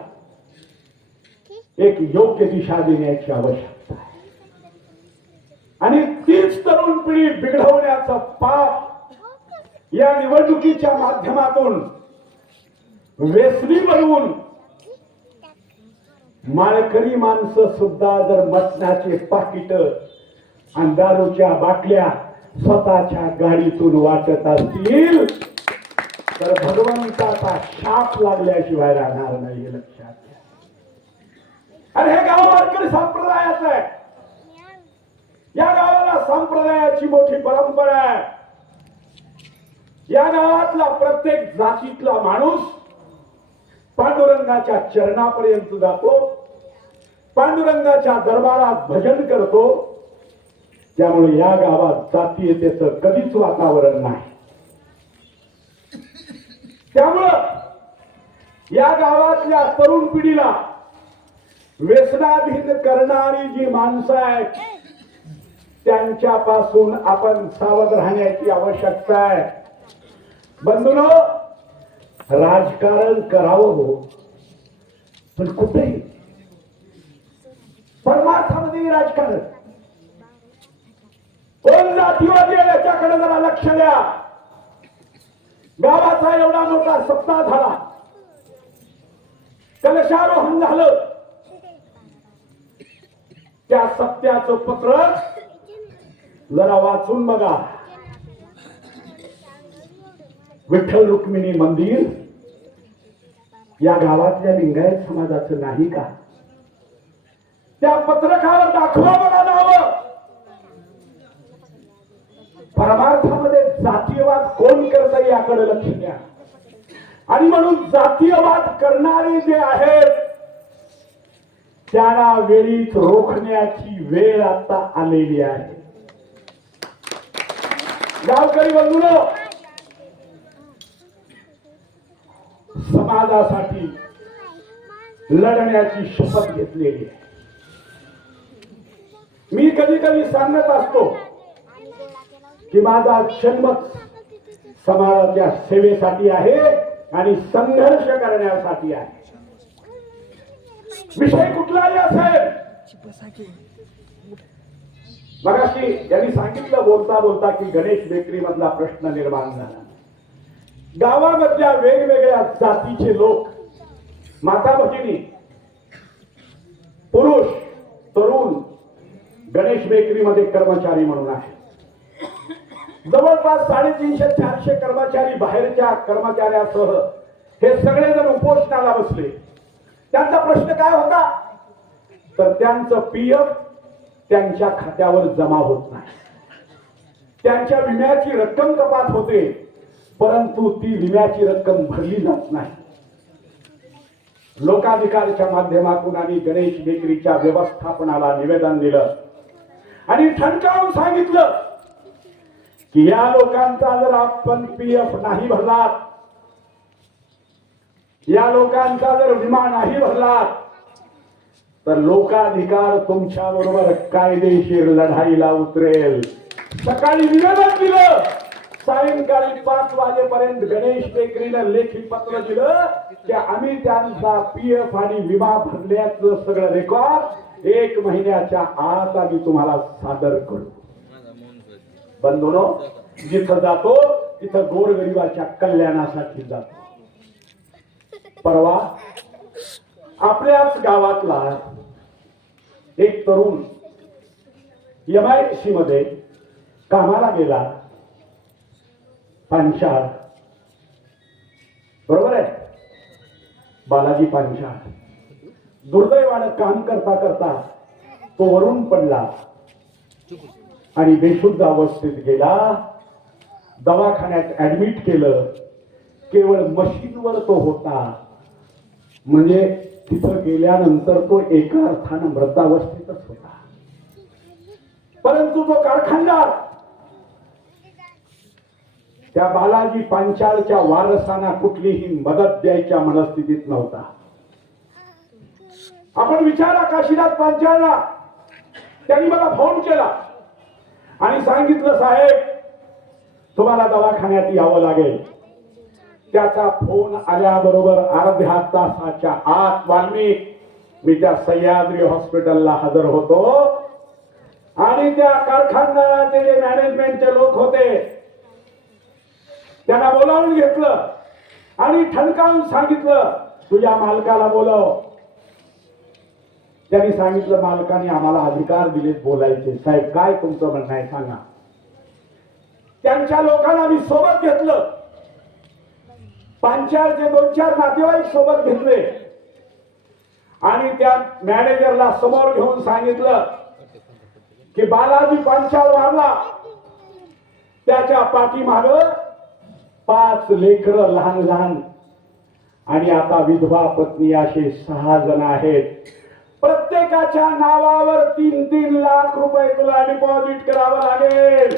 एक योग्य दिशा देण्याची आवश्यकता आहे आणि तीच तरुण पिढी बिघडवण्याचा पाप या निवडणुकीच्या माध्यमातून व्यसनी बनवून माळकरी माणसं सुद्धा जर मटणाचे पाकिट आणि दारूच्या बाटल्या स्वतःच्या गाडीतून वाटत असतील तर भगवंताचा शाप लागल्याशिवाय राहणार नाही, हे लक्षात घ्या. अरे हे गाव वारकरी संप्रदायाचं आहे. या गावाला संप्रदायाची मोठी परंपरा आहे. या गावातला प्रत्येक जातीतला माणूस पांडुरंगाच्या चरणापर्यंत जातो, पांडुरंगाच्या दरबारात भजन करतो. त्यामुळे या गावात जातीयतेचं कधीच वातावरण नाही. त्यामुळं या गावातल्या तरुण पिढीला व्यसनाधीन करणारी जी माणसं आहेत त्यांच्यापासून आपण सावध राहण्याची आवश्यकता आहे. बंधूंनो, राजकारण करावं हो, पण कुठेही परमार्थामध्ये राजकारण. कोण जातीवादी आहे याच्याकडे जरा लक्ष द्या. गावाचा एवढा मोठा सप्ताह झाला, कलशारोहण झालं, त्या सत्याचं पत्र जरा वाचून बघा. विठ्ठल रुक्मिणी मंदिर या गावातल्या लिंगायत समाजाचं नाही का? त्या पत्रकावर दाखवा बघा नावं. परमार्थामध्ये जातीयवाद कोण करतं याकडे लक्ष द्या. आणि म्हणून जातीयवाद करणारे जे आहेत त्यांना वेळीच रोखण्याची वेळ आता आलेली आहे. गावकरी बंधूंनो, समाजासाठी लढण्याची शपथ घेतलेली आहे. मी कधी कधी सांगत असतो की माझा जन्म समाजाच्या सेवेसाठी आहे आणि संघर्ष करण्यासाठी आहे. विषय कुठलाही असेल. मगाशी यांनी सांगितलं बोलता बोलता की गणेश बेकरी मधला प्रश्न निर्माण झाला. गावामधल्या वेगवेगळ्या जातीचे लोक, माता भगिनी, पुरुष, तरुण गणेश बेकरी मध्ये कर्मचारी म्हणून आहे. जवळपास 350-400 कर्मचारी बाहेरच्या कर्मचाऱ्यासह हे सगळेजण उपोषणाला बसले. त्यांचा प्रश्न काय होता तर त्यांचं पीएफ त्यांच्या खात्यावर जमा होत नाही. त्यांच्या विम्याची रक्कम कपात होते परंतु ती विम्याची रक्कम भरली जात नाही. लोकाधिकारच्या माध्यमातून आणि गणेश बेकरीच्या व्यवस्थापनाला निवेदन दिलं आणि ठणकावून सांगितलं की या लोकांचा जर आपण पीएफ नाही भरला, या लोकांचा जर विमा नाही भरला तर लोकाधिकार तुमच्या बरोबर कायदेशीर लढाईला उतरेल. सकाळी निवेदन दिलं, सायंकाळी 5 वाजेपर्यंत गणेश बेकरीला लेखी पत्र दिलं की आम्ही त्यांचा पीएफ आणि विमा भरल्याचं सगळं रेकॉर्ड 1 महिन्याच्या आत आम्ही तुम्हाला सादर करू. बंधूंनो, जिथं जातो तिथं गोरगरिबाच्या कल्याणासाठी जातो. परवा आपल्याच गावातला एक तरुण MIDC मध्ये कामाला गेला, पांचाळ, बरोबर आहे, बालाजी पांचाळ. दुर्दैवानं काम करता करता तो वरून पडला आणि बेशुद्ध अवस्थेत गेला. दवाखान्यात ऍडमिट केलं. केवळ मशीनवर तो होता, म्हणजे तिथं गेल्यानंतर तो एका अर्थानं मृतावस्थेतच होता. परंतु तो कारखानदार त्या बालाजी पांचाळच्या वारसांना कुठलीही मदत द्यायच्या मनस्थितीत नव्हता. आपण विचारा काशीनाथ पांचाळला. त्यांनी मला फोन केला आणि सांगितलं, साहेब तुम्हाला दवाखान्यात यावं लागेल. त्याचा फोन आल्याबरोबर अर्ध्या तासाच्या आत वाल्मिक मी त्या सह्याद्री हॉस्पिटलला हजर होतो आणि त्या कारखानदाराचे जे मॅनेजमेंटचे लोक होते त्यांना बोलावून घेतलं आणि ठणकावून सांगितलं, तुझ्या मालकाला बोलव. त्यांनी सांगितलं, मालकाने आम्हाला अधिकार दिलेत बोलायचे. साहेब काय तुमचं म्हणणं आहे सांगा. त्यांच्या लोकांना मी सोबत घेतलं. पांचाळचे 2-4 नातेवाईक सोबत घेतले आणि त्या मॅनेजरला समोर घेऊन सांगितलं की बालाजी पांचाळ वारला, त्याच्या पाठीमाग 5 लेकरं लहान लहान आणि आता विधवा पत्नी असे 6 जण आहेत. प्रत्येकाच्या नावावर 3-3 लाख रुपये तुला डिपॉझिट करावं लागेल.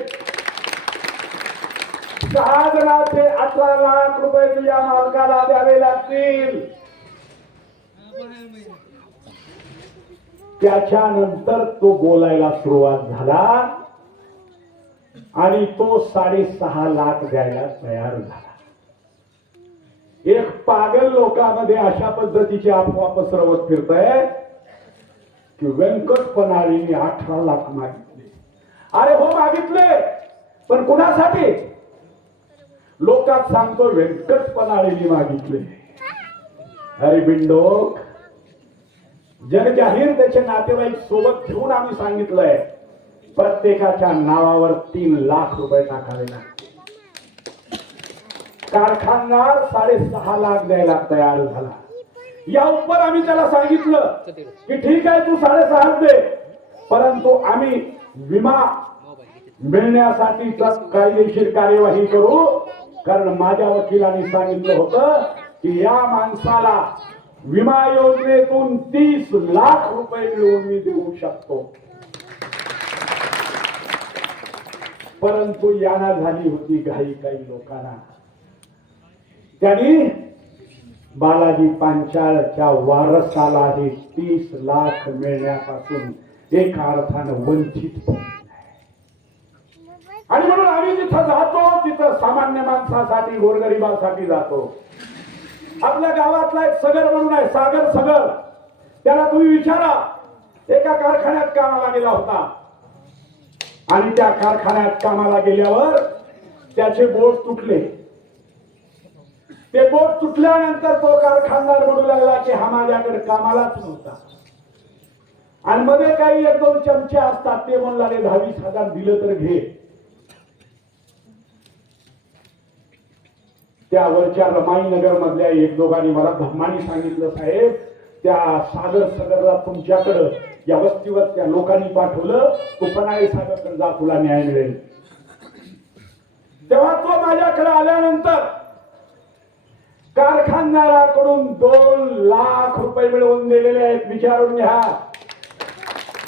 6 जणांचे 18 लाख रुपये तुझ्या मालकाला द्यावे लागतील. त्याच्यानंतर तो बोलायला सुरुवात झाला आणि तो 6.5 लाख द्यायला तयार झाला. एक पागल लोकांमध्ये अशा पद्धतीची अफवा पसरवत फिरतय की व्यंकट पनाळीने 18 लाख मागितले. अरे हो मागितले, पण कुणासाठी? लोकात सांगतो व्यंकट पनाळीने मागितले. अरे बिंडोक, जग जाहीर त्याचे नातेवाईक सोबत घेऊन आम्ही सांगितलंय प्रत्येकाच्या नावावर 3 लाख रुपये टाकावे लागतील. कारखानदार 6.5 लाख द्यायला तयार झाला. या उपर आम्ही त्याला सांगितलं की ठीक आहे तू 6.5 दे, परंतु आम्ही विमा मिळण्यासाठी कायदेशीर कार्यवाही करू. कारण माझ्या वकिलांनी सांगितलं होतं की या माणसाला विमा योजनेतून 30 लाख रुपये मिळवून मी देऊ शकतो. परंतु याना झाली होती घाई काही लोकांना. त्यांनी बालाजी पांचाळच्या वारसाला हे 30 लाख मिळण्यापासून एका अर्थानं वंचित आणि म्हणून आम्ही जिथं जातो तिथं सामान्य माणसासाठी गोरगरिबासाठी जातो. आपल्या गावातला एक सगर म्हणून आहे, सागर सगर. त्याला तुम्ही विचारा, एका कारखान्यात कामाला गेला होता आणि त्या कारखान्यात कामाला गेल्यावर त्याचे बोट तुटले. ते बोट तुटल्यानंतर तो कारखानदार म्हणू लागला की हा माझ्याकडे कामालाच नव्हता. आणि मध्ये काही 1-2 चमचे असतात, ते म्हणू लागले 10-20 हजार दिलं तर घे. त्या वरच्या रमाईनगर मधल्या 1-2 मला धम्मानी सांगितलं, साहेब त्या सागर सगरला तुमच्याकडं या वस्तीवर त्या लोकांनी पाठवलं, तू पनाळी सागरकडे जा, तुला न्याय मिळेल. तेव्हा तो माझ्याकडे आल्यानंतर कारखानदाराकडून 2 लाख रुपये मिळवून दिलेले आहेत, विचारून घ्या.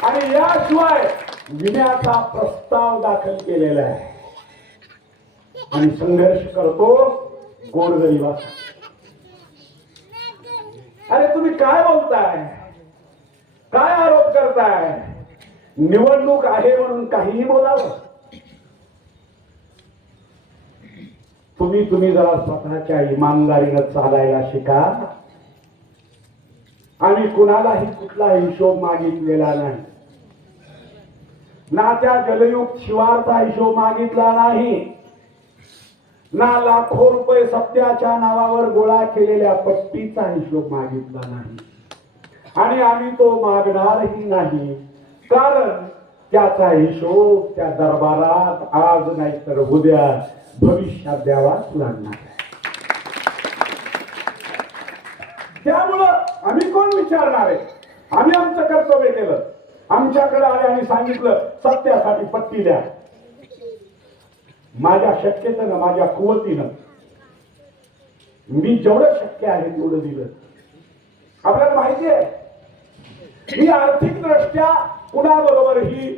आणि याशिवाय विम्याचा प्रस्ताव दाखल केलेला आहे आणि संघर्ष करतो गोरगरिबासाठी. अरे तुम्ही काय बोलताय, काय आरोप करताय? निवडणूक आहे म्हणून काहीही बोलावं? तुम्ही जरा स्वतःच्या इमानदारीनं चालायला शिका. आम्ही कुणालाही कुठला हिशोब मागितलेला नाही ना, त्या जलयुक्त शिवारचा हिशोब मागितला नाही ना, लाखो रुपये सत्याच्या नावावर गोळा केलेल्या पट्टीचा हिशोब मागितला नाही. आणि आम्ही तो मागणारही नाही, कारण त्याचा हिशोब त्या दरबारात आज नाही तर उद्या भविष्यात द्यावाच लागणार आहे. त्यामुळं आम्ही कोण विचारणार आहे? आम्ही आमचं कर्तव्य केलं. आमच्याकडे आले आणि सांगितलं सत्यासाठी पत्ती द्या. माझ्या शक्यतेनं, माझ्या कुवतीनं मी जेवढं शक्य आहे तेवढं दिलं. आपल्याला माहिती आहे मी आर्थिक दृष्ट्या कुणाबरोबरही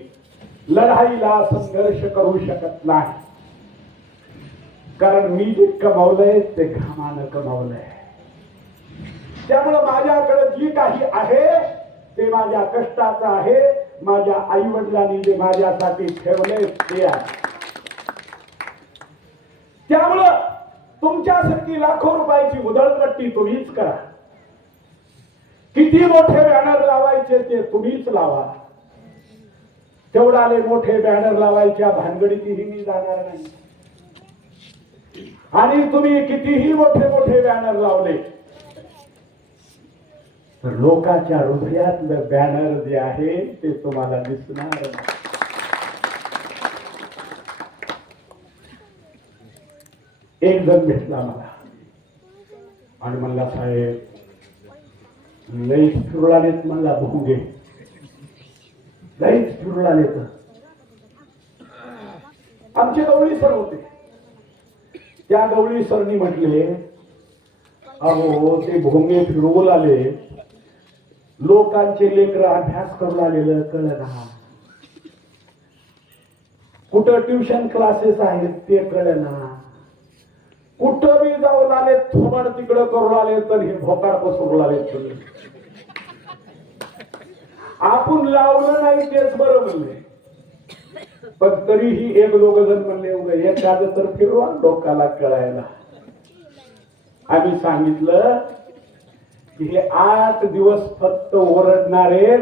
लढाईला संघर्ष करू शकत नाही, कारण मी जे कमावलंय ते घामानं कमावलंय. त्यामुळे माझ्याकडे जी काही आहे ते माझ्या कष्टाचं आहे. माझ्या आई वडिलांनी जे माझ्यासाठी ठेवलंय ते आहे. त्यामुळं तुमच्यासाठी लाखो रुपयाची उधळपट्टी तुम्हीच करा. किती मोठे बॅनर लावायचे ते तुम्हीच लावा. तेवढाले मोठे बॅनर लावायच्या भानगडीतही मी जाणार नाही. आणि तुम्ही कितीही मोठे मोठे बॅनर लावले तर लोकांच्या हृदयातलं बॅनर जे आहे ते तुम्हाला दिसणार नाही. एक जण भेटला मला आणि म्हणला साहेब लईच फिरुळालेत, म्हणला भोंगे लईच फिरुळालेत. आमचे गवळी सर होते. त्या गवळी सरनी म्हटले अहो ते भोंगे फिरवून आले, लोकांचे लेकर अभ्यास करून आलेलं कळना, कुठं ट्युशन क्लासेस आहेत ते कळना, कुठं बी जाऊन आले थोबड तिकडं करून आले तर हे भोकार पसरून आले. आपण लावलं नाही तेच बरं म्हणले, पण तरीही एक दोघ जण म्हणले एखादं तर फिरवा लोकाला कळायला. आम्ही सांगितलं की हे 8 दिवस फक्त ओरडणारे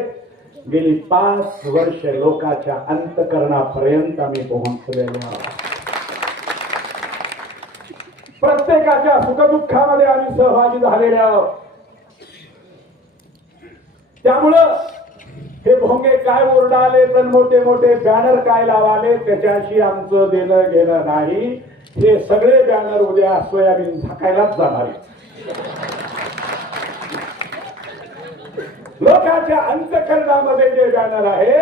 गेली 5 वर्ष लोकांच्या अंतकरणापर्यंत आम्ही पोहोचलेलो आहोत. प्रत्येकाच्या सुखदुःखामध्ये आम्ही सहभागी झालेले आहोत. त्यामुळं हे भोंगे काय ओरडाले तर मोठे मोठे बॅनर काय लावाले त्याच्याशी आमचं देणं घेणं नाही. हे सगळे बॅनर उद्या सोयाबीन झाकायलाच जाणार. लोकांच्या अंतकरणामध्ये जे बॅनर आहे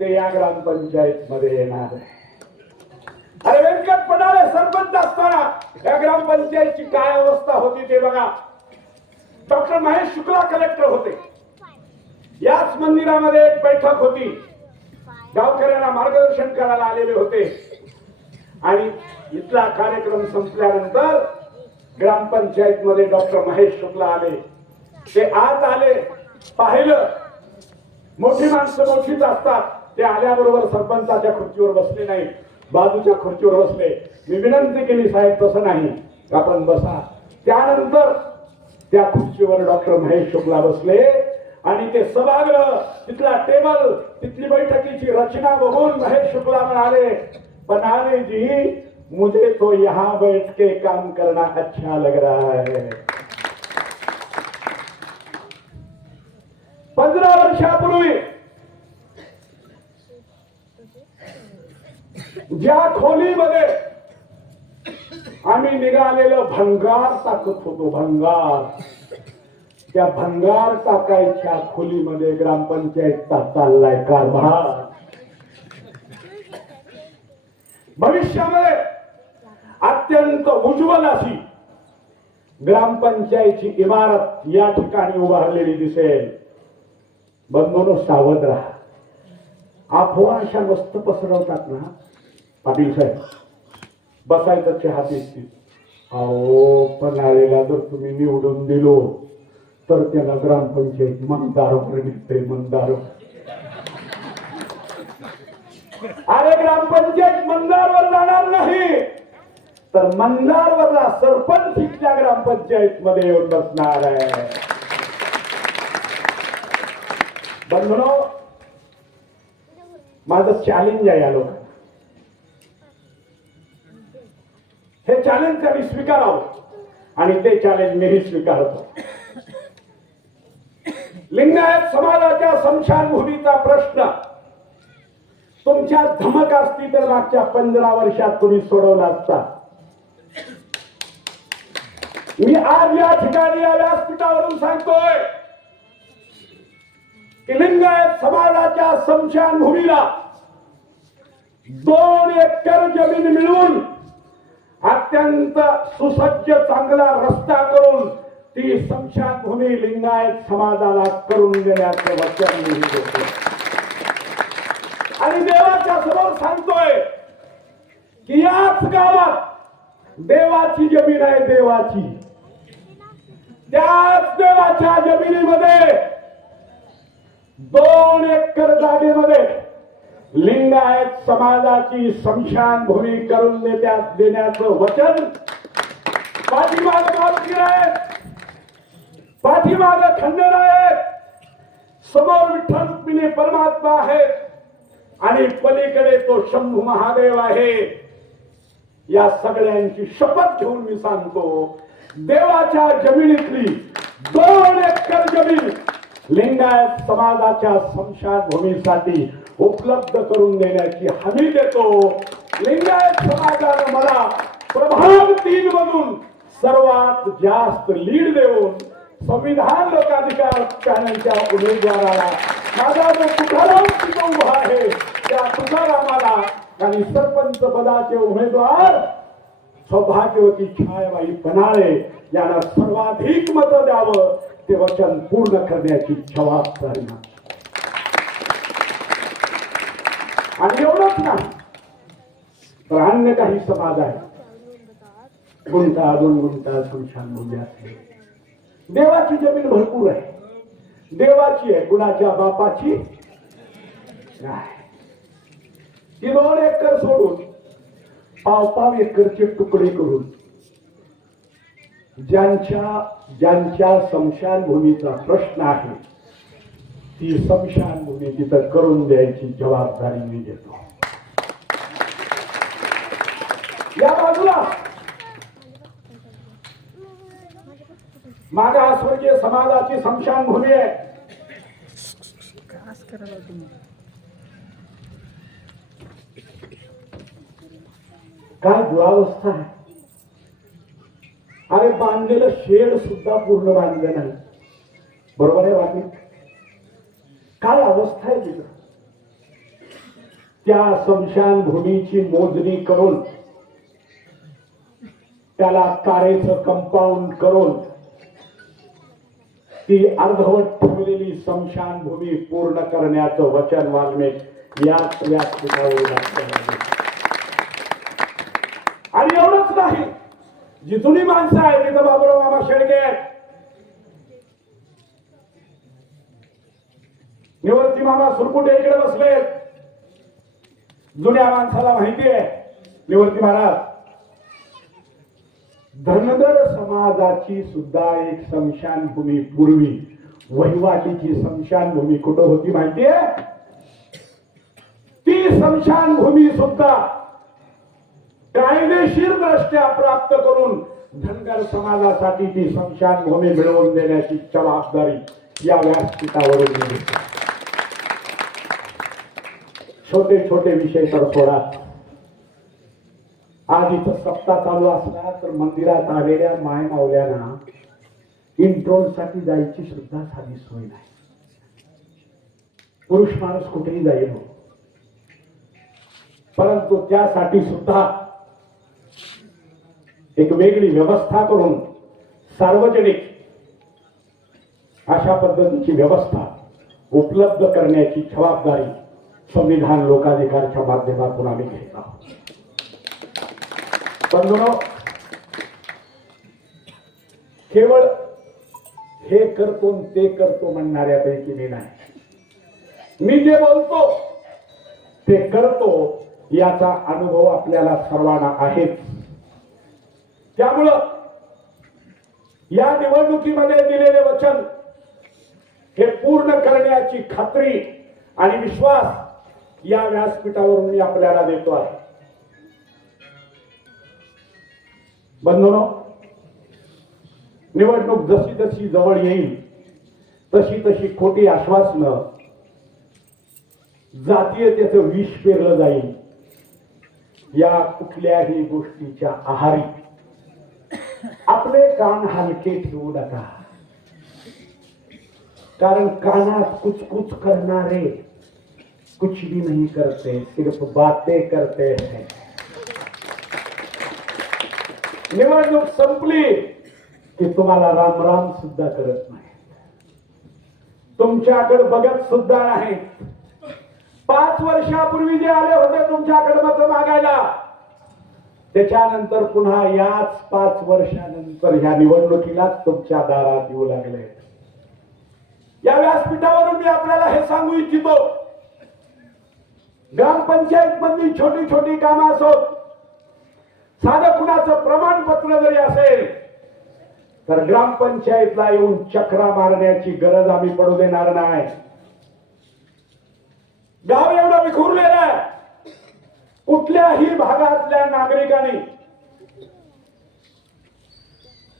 ते या ग्रामपंचायत मध्ये येणार आहे. अरे व्यंकट पडाले सरपंच असताना या ग्रामपंचायतची काय अवस्था होती ते बघा. डॉक्टर महेश शुक्ला कलेक्टर होते. याच मंदिरामध्ये एक बैठक होती. गावकऱ्यांना मार्गदर्शन करायला आलेले होते आणि इथला कार्यक्रम संपल्यानंतर ग्रामपंचायत मध्ये डॉक्टर महेश शुक्ला आले. ते आत आले, पाहिलं मोठी माणसं मोठीच असतात. ते आल्याबरोबर सरपंचाच्या खुर्चीवर बसले नाही, बाजूच्या खुर्चीवर बसले. मी विनंती केली साहेब तसं नाही, आपण बसा. त्यानंतर त्या खुर्चीवर डॉक्टर महेश शुक्ला बसले आणि ते सभागृह, तिथला टेबल, तिथली बैठकीची रचना बघून महेश शुक्ला म्हणाले पनाले जी मुझे तो यहाँ बैठ के काम करना अच्छा लग रहा है. 15 वर्षापूर्वी ज्या खोलीमध्ये आम्ही निघालेलं भंगार टाकत होतो, भंगार, त्या भंगार टाकायच्या खोलीमध्ये ग्रामपंचायतचा चाललाय कारभार. भविष्यामध्ये अत्यंत उज्ज्वल अशी ग्रामपंचायतची इमारत या ठिकाणी उभारलेली दिसेल. बंधूंनो सावध राहा. अफवा अशा मस्त पसरवतात ना. पाटील साहेब बसायचं चहा पिस्तीत. अहो पण आलेला जर तुम्ही निवडून दिलो तर त्याला ग्रामपंचायत मंदारवर निघते, मंदार. अरे ग्रामपंचायत मंदारवर जाणार नाही तर मंदारवरला सरपंच इथल्या ग्रामपंचायत मध्ये येऊन बसणार आहे. बंधूंनो माझं चॅलेंज आहे या लोकांना. हे चॅलेंज त्यांनी स्वीकारावं आणि ते चॅलेंज मीही स्वीकारतो. लिंगायत समाजाच्या स्मशानभूमीचा प्रश्न तुमच्या धमक असती तर मागच्या 15 वर्षात तुम्ही सोडवला असता. मी आज या ठिकाणी या व्यासपीठावरून सांगतोय की लिंगायत समाजाच्या स्मशानभूमीला 2 एकर जमीन मिळवून अत्यंत सुसज्ज चांगला रस्ता करून ती स्मशानभूमी लिंगायत समाजाला करून देण्याचे वचन मी देतो. आणि देवाच्या समोर सांगतोय की याच गावात देवाची जमीन आहे. देवाची त्याच देवाच्या जमिनीमध्ये 2 एकर जागेमध्ये लिंगायत समाजाची स्मशानभूमी करून देण्याचं वचन पाठीमाग मालकी आहे, पाठीमाग खंडर आहे, समोर विठ्ठल रुक्मिणी परमात्मा आहे आणि पलीकडे तो शंभू महादेव आहे. या सगळ्यांची शपथ घेऊन मी सांगतो देवाच्या जमिनीतली 2 एकर जमीन लिंगायत समाजाच्या स्मशानभूमीसाठी उपलब्ध करून देण्याची हमी देतो. लिंगायत समाजानं मला प्रभाग 3 मधून सर्वात जास्त लीड देऊन संविधान लोकाधिकार चॅनलच्या उमेदवाराला माझा जो तुकाराम तिथं उभा आहे त्या तुकारामाला आणि सरपंच पदाचे उमेदवार सौभाग्यवती छायाबाई पन्हाळे यांना सर्वाधिक मत द्यावं ते वचन पूर्ण करण्याची जबाबदारी माझी. आणि एवढंच नाही तर अन्य काही समाज आहे गुंठा 2 गुंठा स्मशानभूमी असते. देवाची जमीन भरपूर आहे, देवाची आहे, कुणाच्या बापाची नाही. ती 2 एकर सोडून पाव एकरचे तुकडे करून ज्यांच्या स्मशानभूमीचा प्रश्न आहे ती स्मशानभूमी तिथं करून द्यायची जबाबदारी मी घेतो. या बाजूला मागासवर्गीय समाजाची स्मशानभूमी आहे. काय दुरावस्था आहे. अरे बांधलेलं शेड सुद्धा पूर्ण बांधलं नाही. बरोबर आहे वाटली. काय अवस्था आहे तिथं. त्या स्मशानभूमीची मोजणी करून त्याला तारेचं कंपाऊंड करून ती अर्धवट ठेवलेली स्मशानभूमी पूर्ण करण्याचं वचन वाल्मिक याच व्यासपीठावर. आणि एवढंच नाही, जी जुनी माणसं आहेत तिथं बाबूराव मामा शेळके निवृत्ती मामा सुरकुटे इकडे बसले. जुन्या माणसाला माहिती आहे निवृत्ती महाराज धनगर समाजाची सुद्धा एक स्मशानभूमी पूर्वी वहिवाटीची स्मशानभूमी कुठं होती माहितीये. ती स्मशानभूमी सुद्धा कायदेशीर दृष्ट्या प्राप्त करून धनगर समाजासाठी ती स्मशानभूमी मिळवून देण्याची जबाबदारी या व्यासपीठावरून मी घेतो. छोटे छोटे विषय तर सोडा. आज इथं सप्ताह चालू असला तर मंदिरात आलेल्या माय मावल्यांना इंट्रोसाठी जायची सुद्धा साधी सोय नाही. पुरुष माणूस कुठेही जाईल परंतु त्यासाठी सुद्धा एक वेगळी व्यवस्था करून सार्वजनिक अशा पद्धतीची व्यवस्था उपलब्ध करण्याची जबाबदारी संविधान लोकाधिकारच्या माध्यमातून आम्ही घेत आहोत. बंधूंनो, केवळ हे करतो ते करतो म्हणणाऱ्यापैकी मी नाही. मी जे बोलतो ते करतो याचा अनुभव आपल्याला सर्वांना आहेच. त्यामुळं या निवडणुकीमध्ये दिलेले वचन हे पूर्ण करण्याची खात्री आणि विश्वास या व्यासपीठावरून मी आपल्याला देतो आहे. बंधूंनो, निवडणूक जशी जशी जवळ येईल तशी तशी खोटी आश्वासनं, जातीयतेचं विष पेरलं जाईल, या कुठल्याही गोष्टीच्या आहारी आपले कान हलके ठेवू नका. कारण कानात कुछ करणारे कुछ भी नहीं करते, सिर्फ बातें करते हैं. निवडणूक संपली की तुम्हाला राम राम सुद्धा करत नाही, तुमच्याकडे बघत सुद्धा नाही. 5 वर्षापूर्वी जे आले होते तुमच्याकडे मत मागायला, त्याच्यानंतर पुन्हा याच 5 वर्षानंतर ह्या निवडणुकीलाच तुमच्या दारात येऊ लागले. या व्यासपीठावरून मी आपल्याला हे सांगू इच्छितो, ग्रामपंचायत मधली छोटी छोटी कामं असोत, साधं कुणाचं प्रमाणपत्र जरी असेल तर ग्रामपंचायतला येऊन चक्रा मारण्याची गरज आम्ही पडू देणार नाही. गाव एवढं विखुरलेलं आहे, कुठल्याही भागातल्या नागरिकांनी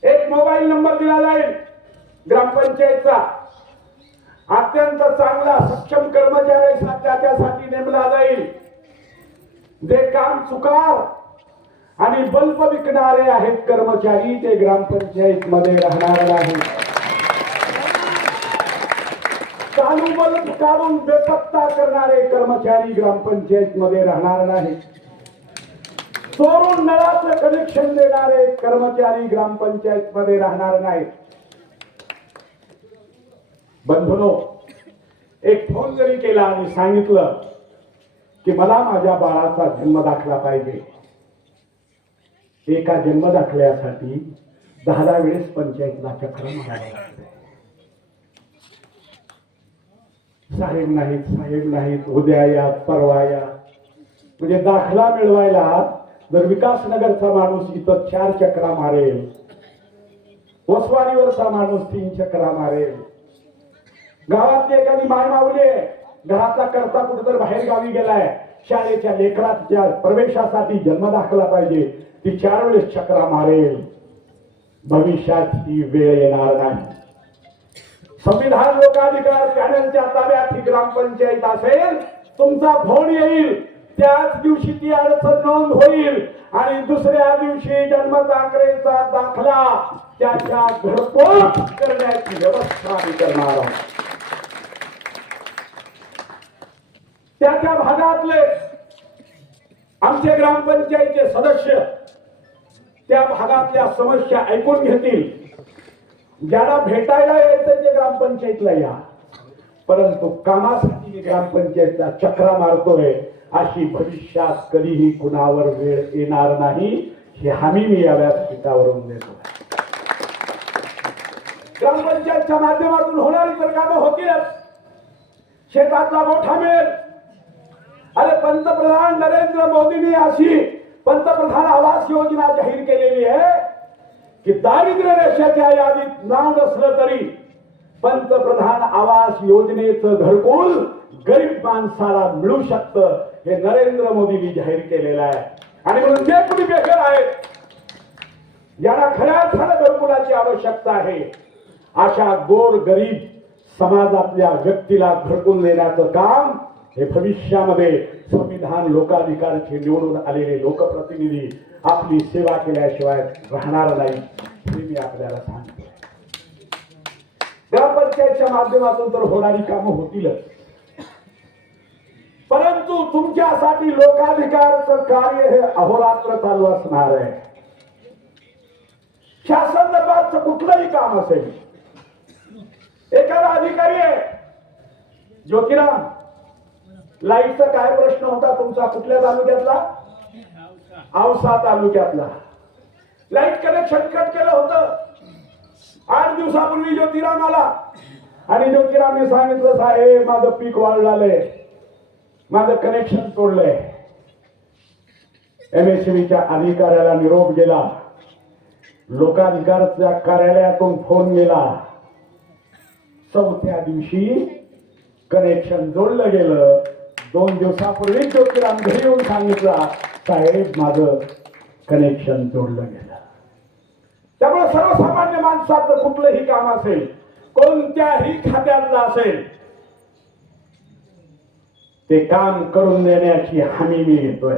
एक मोबाईल नंबर दिला जाईल ग्रामपंचायतचा, अत्यंत चांगला सक्षम कर्मचारी त्याच्यासाठी नेमला जाईल. जे काम चुकार आणि बल्ब विकणारे आहेत कर्मचारी, ते ग्रामपंचायत मध्ये राहणार नाही. चालू बल्ब काढून बेपत्ता करणारे कर्मचारी ग्रामपंचायत मध्ये राहणार नाही. चोरून नळाचं कनेक्शन देणारे कर्मचारी ग्रामपंचायत मध्ये राहणार नाही. बंधूंनो, एक फोन जरी केला आणि सांगितलं की मला माझ्या बाळाचा जन्म दाखला पाहिजे, एका जन्म दाखल्यासाठी 10 वेळेस पंचायतला चक्र मारायला लागते. साहेब नाहीत, उद्या या परवा या. म्हणजे दाखला मिळवायला जर विकासनगरचा माणूस इथं 4 चक्रा मारेल, वसवारीवरचा माणूस 3 चक्रा मारेल, गावातली एखादी माय माऊली आहे, घरातला करता कुठेतरी बाहेर गावी गेलाय, शाळेच्या लेकराच्या प्रवेशासाठी जन्म दाखला पाहिजे, ती 4 वेळेस चक्रा मारेल. भविष्यात ही वेळ येणार नाही. संविधान लोकाधिकार पॅनलच्या ताब्यात ही ग्रामपंचायत असेल, तुमचा फोन येईल, त्याच दिवशी ती अडचण नोंद होईल आणि दुसऱ्या दिवशी जन्मदाखलेचा दाखला त्याच्या घरपोच करण्याची व्यवस्था आम्ही करणार आहोत. त्या भागातले आमचे ग्रामपंचायतचे सदस्य त्या भागातल्या समस्या ऐकून घेतील. ज्याला भेटायला यायचं ते ग्रामपंचायतला या, परंतु कामासाठी मी ग्रामपंचायतला चक्रा मारतोय अशी भविष्यात कधीही कुणावर वेळ येणार नाही, हे हमी मी या व्यासपीठावरून देतो. ग्रामपंचायतच्या माध्यमातून होणारी तर कामं होतीलच, शेतातला मोठा मिळेल. अरे पंतप्रधान नरेंद्र मोदींनी अशी पंतप्रधान आवास योजना जाहीर केलेली आहे की दारिद्र्य रेषेच्या यादीत नाव नसलं तरी पंतप्रधान आवास योजनेचं घरकुल गरीब माणसाला मिळू शकतं, हे नरेंद्र मोदींनी जाहीर केलेलं आहे. आणि म्हणून जे कुणी बेघर आहेत, ज्यांना खऱ्या अर्थानं घरकुलाची आवश्यकता आहे, अशा गोर गरीब समाजातल्या व्यक्तीला घरकुल देण्याचं काम हे भविष्यामध्ये संविधान लोकाधिकारचे निवडून आलेले लोकप्रतिनिधी आपली सेवा केल्याशिवाय राहणार नाही, हे मी आपल्याला सांगतो. ग्रामपंचायतच्या माध्यमातून तर होणारी कामं होतीलच, परंतु तुमच्यासाठी लोकाधिकारचं कार्य हे अहोरात्र चालू असणार आहे. शासन दरबारचं कुठलंही काम असेल, एखादा अधिकारी आहे, ज्योतिराम लाईटचा काय प्रश्न होता तुमचा, कुठल्या तालुक्यातला? औसा तालुक्यातला. लाईट कनेक्शन कट केलं होतं. 8 दिवसापूर्वी ज्योतिराम आला आणि ज्योतिरामने सांगितलं, साहेब माझं पीक वाढलंय, माझं कनेक्शन तोडलंय. MSEBच्या अधिकाऱ्याला निरोप गेला, लोकाधिकारच्या कार्यालयातून फोन गेला. 4थ्या दिवशी कनेक्शन जोडलं गेलं. 2 दिवसापूर्वी ज्योतिराम घरी येऊन सांगितला, साहेब माझं कनेक्शन जोडलं गेलं. त्यामुळे सर्वसामान्य माणसाचं कुठलंही काम असेल, कोणत्याही खात्यातला असेल ते काम करून देण्याची हमी मी घेतोय.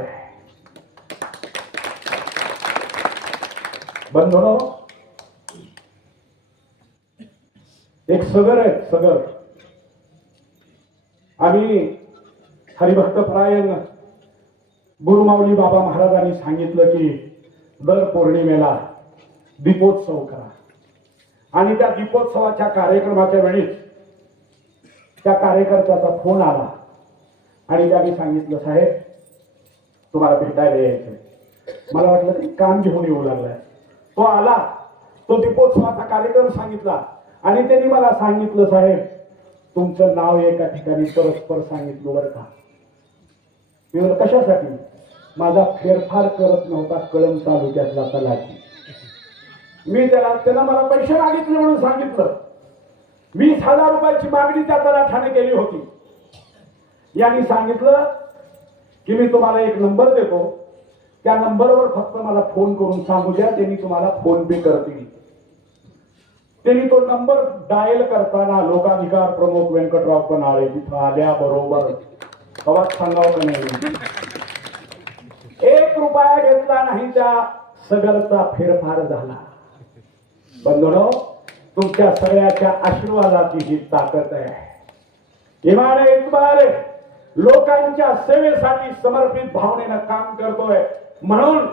बंधूंनो, एक सगर आहे, सगर. आम्ही हरिभक्तपरायण गुरुमाऊली बाबा महाराजांनी सांगितलं की दर पौर्णिमेला दीपोत्सव करा. आणि त्या दीपोत्सवाच्या कार्यक्रमाच्या वेळीच त्या कार्यकर्त्याचा फोन आला आणि त्यांनी सांगितलं, साहेब तुम्हाला भेटायला यायचंय. मला वाटलं की काम घेऊन येऊ लागलाय. तो आला, तो दीपोत्सवाचा कार्यक्रम सांगितला आणि त्यांनी मला सांगितलं, साहेब तुमचं नाव एका ठिकाणी परस्पर सांगितलं बरं का. मी म्हणलं कशासाठी. माझा फेरफार करत नव्हता कळंब तालुक्यातला तलाठी. मी त्यानं मला पैसे मागितले म्हणून सांगितलं. 20,000 रुपयाची मागणी त्या तलाठ्याने केली होती. यांनी सांगितलं की मी तुम्हाला एक नंबर देतो, त्या नंबरवर फक्त मला फोन करून सांगू द्या, त्यांनी तुम्हाला फोन पे करतील. त्यांनी तो नंबर डायल करताना लोकाधिकार प्रमुख व्यंकटराव पन्हाळे तिथं आल्याबरोबर आवाज सांगावं नाही, 1 रुपया घेतला नाही. त्या सगळचा फेरफार झाला. बंधूंनो, तुमच्या सगळ्याच्या आशीर्वादाची ही ताकद आहे. इमान इतबार लोकांच्या सेवेसाठी समर्पित भावनेनं काम करतोय. म्हणून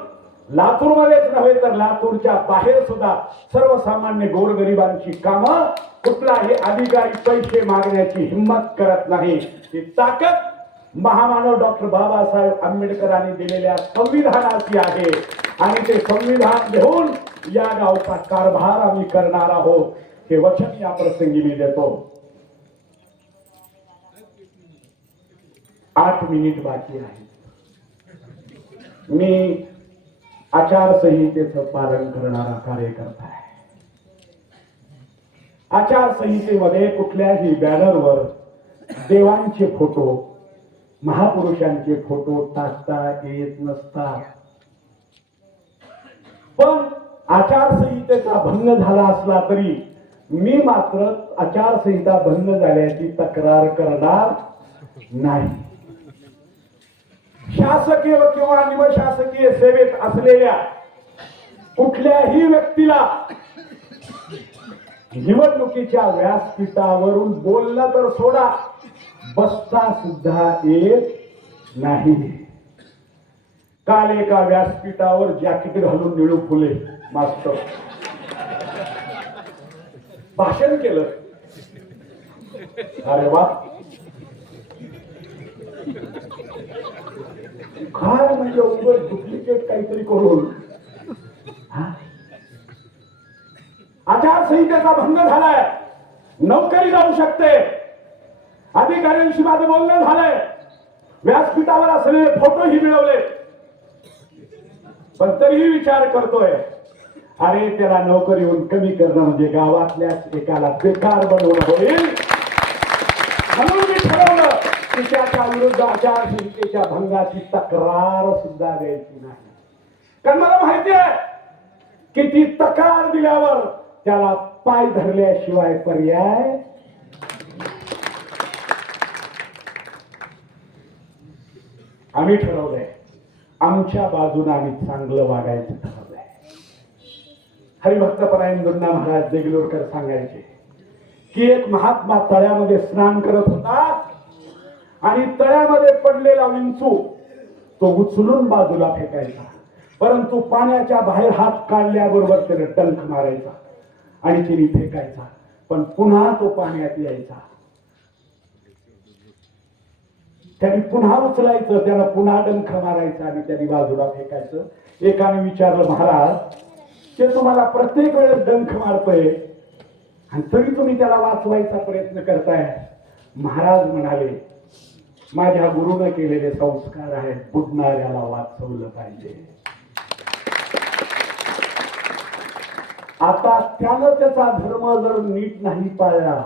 लातूरमध्येच नव्हे तर लातूरच्या बाहेर सुद्धा सर्वसामान्य गोरगरिबांची कामं कुठलाही अधिकारी पैसे मागण्याची हिंमत करत नाही. ही ताकद महामानव डॉक्टर बाबासाहेब आंबेडकरांनी दिलेल्या संविधानाची आहे आणि ते संविधान घेऊन या गावचा कारभार आम्ही करणार आहोत, हे वचन या प्रसंगी मी देतो. 8 मिनिट बाकी आहे. मी आचारसंहितेचं पालन करणारा कार्यकर्ता आहे. आचारसंहितेमध्ये कुठल्याही बॅनरवर देवांचे फोटो, महापुरुषांचे फोटो टाकता येत नसतात. पण आचारसंहितेचा भंग झाला असला तरी मी मात्र आचारसंहिता भंग झाल्याची तक्रार करणार नाही. शासकीय किंवा निमशासकीय सेवेत असलेल्या कुठल्याही व्यक्तीला निवडणुकीच्या व्यासपीठावरून बोलणं तर सोडा, बसता सुद्धा येत नाही. काल एका व्यासपीठावर जॅकेट घालून निळू फुले मास्टर भाषण केलं. अरे वा, काय म्हणजे उगाच डुप्लिकेट काहीतरी करून. आचारसंहितेचा भंग झालाय, नोकरी जाऊ शकते, अधिकाऱ्यांशी माझं बोलणं झालंय, व्यासपीठावर असलेले फोटोही मिळवले, पण तरीही विचार करतोय अरे त्याला नोकरीहून कमी करणं म्हणजे गावातल्याच एकाला बेकार बनवणं होईल. म्हणून मी ठरवलं की त्याच्या विरुद्ध आचारसंहितेच्या भंगाची तक्रार सुद्धा द्यायची नाही. कारण मला माहिती आहे की ती तक्रार दिल्यावर त्याला पाय धरल्याशिवाय पर्याय. आम्ही ठरवलंय, आमच्या बाजूने आम्ही चांगलं वागायचं ठरवलंय. हरिभक्तपरायण गुरुनाथ महाराज देगलूरकर सांगायचे की एक महात्मा तळ्यामध्ये स्नान करत होता आणि तळ्यामध्ये पडलेला विंचू तो उचलून बाजूला फेकायचा, परंतु पाण्याच्या बाहेर हात काढल्याबरोबर त्याने डंख मारायचा आणि तिने फेकायचा, पण पुन्हा तो पाण्यात यायचा. त्यांनी पुन्हा उचलायचं, त्याला पुन्हा डंख मारायचा आणि त्यांनी बाजूला फेकायचं. एकाने विचारलं, महाराज ते तुम्हाला प्रत्येक वेळेस डंख मारतोय आणि तरी तुम्ही त्याला वाचवायचा प्रयत्न करताय. महाराज म्हणाले, माझ्या गुरुने केलेले संस्कार आहेत, बुडणाऱ्याला वाचवलं पाहिजे. आता त्यानं त्याचा धर्म जर नीट नाही पाळला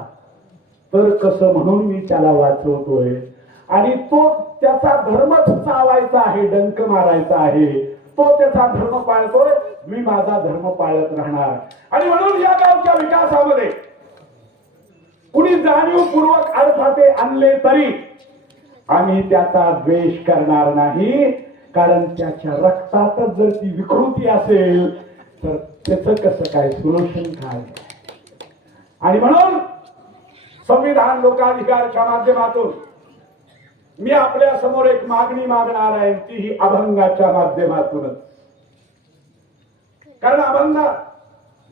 तर कसं, म्हणून मी त्याला वाचवतोय आणि तो त्याचा धर्मच चावायचा आहे, डंक मारायचा आहे, तो त्याचा धर्म पाळतोय, मी माझा धर्म पाळत राहणार. आणि म्हणून या गावच्या विकासामध्ये कुणी जाणीवपूर्वक अडथळे आणले तरी आम्ही त्याचा द्वेष करणार नाही, कारण त्याच्या रक्तातच जर ती विकृती असेल तर त्याचं कसं काय सोल्युशन काय. आणि म्हणून संविधान लोकाधिकारच्या माध्यमातून मी आपल्या समोर एक मागणी मागणार आहे, ती ही अभंगाच्या माध्यमातूनच. कारण अभंग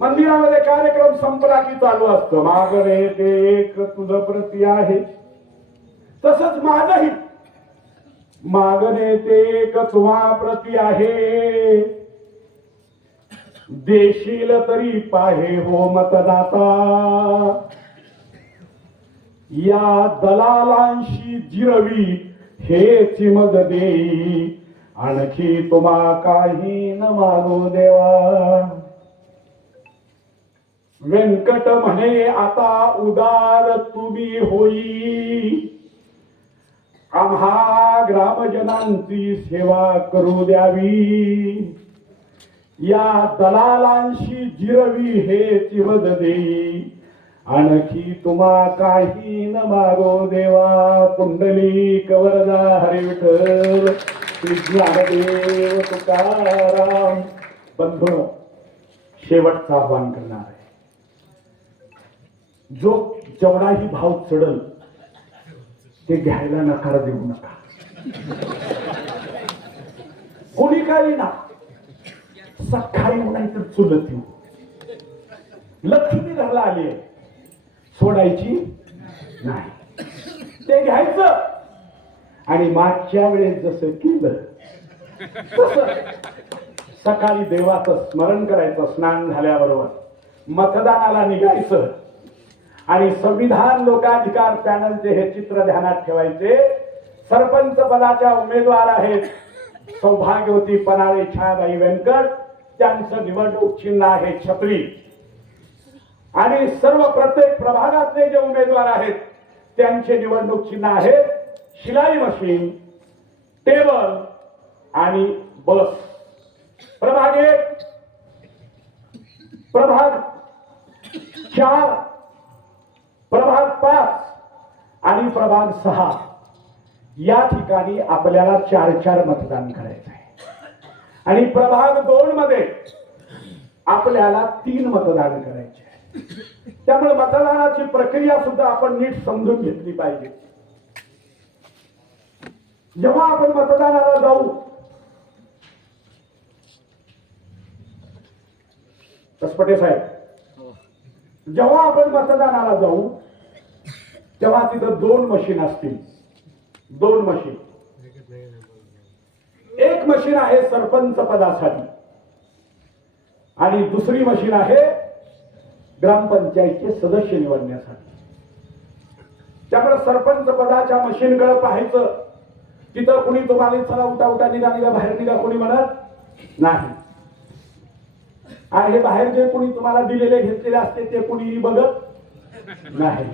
मंदिरामध्ये कार्यक्रम संपला की चालू असतो, मागणे ते एक तुझ प्रती आहे. तसंच माझही मागणे ते एक तुम्हा प्रती आहे. देशील तरी पाहे हो मतदाता, या दलालांशी जिरवी हेच मग देई, आणखी तुम्हा काही न मागो देवा. व्यंकट म्हणे आता उदार तुम्ही होई, आम्हा ग्रामजनांची सेवा करू द्यावी. या दलालांशी जिरवी हेच मग देई, आणखी तुम्हा काही न मागो देवा. पुंडलिक वरदा हरी विठ्ठल श्री ज्ञानदेव तुकाराम. बंधू, शेवटचा आव्हान करणार आहे. जो जेवढाही भाव चढल ते घ्यायला नकार देऊ नका. कोणी काही ना, सकाळी नाही तर चुलत येऊ. लक्ष्मी घरला आली आहे, सोडायची नाही. ते घ्यायचं आणि मागच्या वेळेस जसं केलं तसं सकाळी देवाचं स्मरण करायचं, स्नान झाल्याबरोबर मतदानाला निघायचं आणि संविधान लोकाधिकार पॅनलचे हे चित्र ध्यानात ठेवायचे. सरपंच पदाच्या उमेदवार आहेत सौभाग्यवती पनाळे छायाबाई व्यंकट, त्यांचं निवडणूक चिन्ह आहे छत्री. आणि सर्व प्रत्येक प्रभागातले जे उमेदवार आहेत त्यांचे निवडणूक चिन्ह आहे शिलाई मशीन, टेबल आणि बस. प्रभाग 1, प्रभाग 4, प्रभाग 5 आणि प्रभाग 6 या ठिकाणी आपल्याला 4-4 मतदान करायचं आहे. आणि प्रभाग 2 मध्ये आपल्याला 3 मतदान करायचे आहे. त्यामुळे मतदानाची प्रक्रिया सुद्धा आपण नीट समजून घेतली पाहिजे. जेव्हा आपण मतदानाला जाऊ कसपटे साहेब, जेव्हा आपण मतदानाला जाऊ तेव्हा तिथं 2 मशीन असतील. 2 मशीन. एक मशीन आहे सरपंच पदासाठी आणि दुसरी मशीन आहे ग्रामपंचायतचे सदस्य निवडण्यासाठी. त्यामुळे सरपंच पदाच्या मशीनकडे पाहायचं, तिथं कुणी तुम्हाला चला उठा उठा निघा निघा बाहेर निघा कोणी म्हणत नाही. आणि हे बाहेर जे कुणी तुम्हाला दिलेले घेतलेले असते ते कुणी बघत नाही.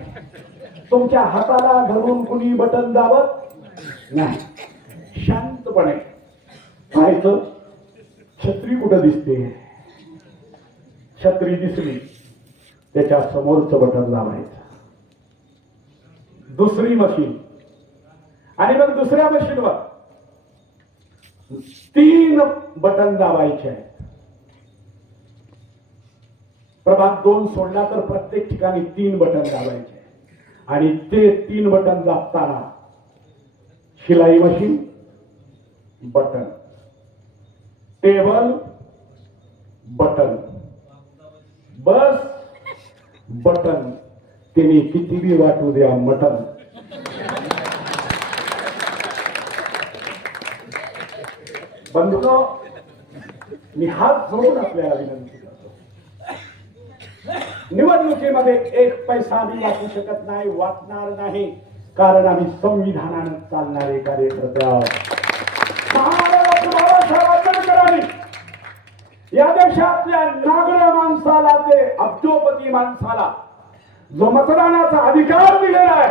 तुमच्या हाताला धरून कुणी बटन दाबत नाही. शांतपणे पाहायचं, छत्री कुठं दिसते, छत्री दिसली त्याच्या समोरचं बटन दाबायचं. दुसरी मशीन आणि मग दुसऱ्या मशीनवर 3 बटन दाबायचे आहेत. प्रभाग 2 सोडला तर प्रत्येक ठिकाणी 3 बटन दाबायचे आणि ते 3 बटन दाबताना शिलाई मशीन बटन, टेबल बटन, बस बटन, तिने कितीही वाटू द्या मटन. बंधूंनो, मी हात जोडून आपल्याला विनंती करतो, निवडणुकीमध्ये 1 पैसा मी वाचू शकत नाही, वाचणार नाही, कारण आम्ही संविधानाने चालणारे कार्यकर्ते आहोत. या देशातल्या नागरिक माणसाला ते अब्जोपती माणसाला जो मतदानाचा अधिकार दिलेला आहे,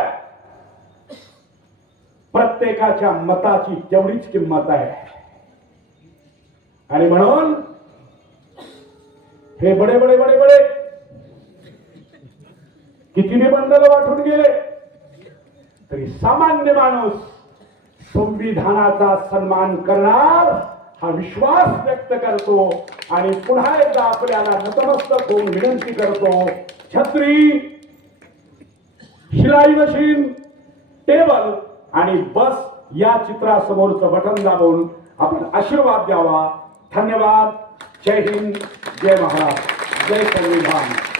प्रत्येकाच्या मताची तेवढीच किंमत आहे. आणि म्हणून हे बडे बडे बडे बडे कितीने बंडल वाटून गेले तरी सामान्य माणूस संविधानाचा सन्मान करणार हा विश्वास व्यक्त करतो आणि पुन्हा एकदा आपल्याला नतमस्तक होऊन विनंती करतो, छत्री, शिलाई मशीन, टेबल आणि बस या चित्रासमोरचं बटन दाबून आपण आशीर्वाद द्यावा. धन्यवाद. जय हिंद, जय महाराष्ट्र, जय संविधान.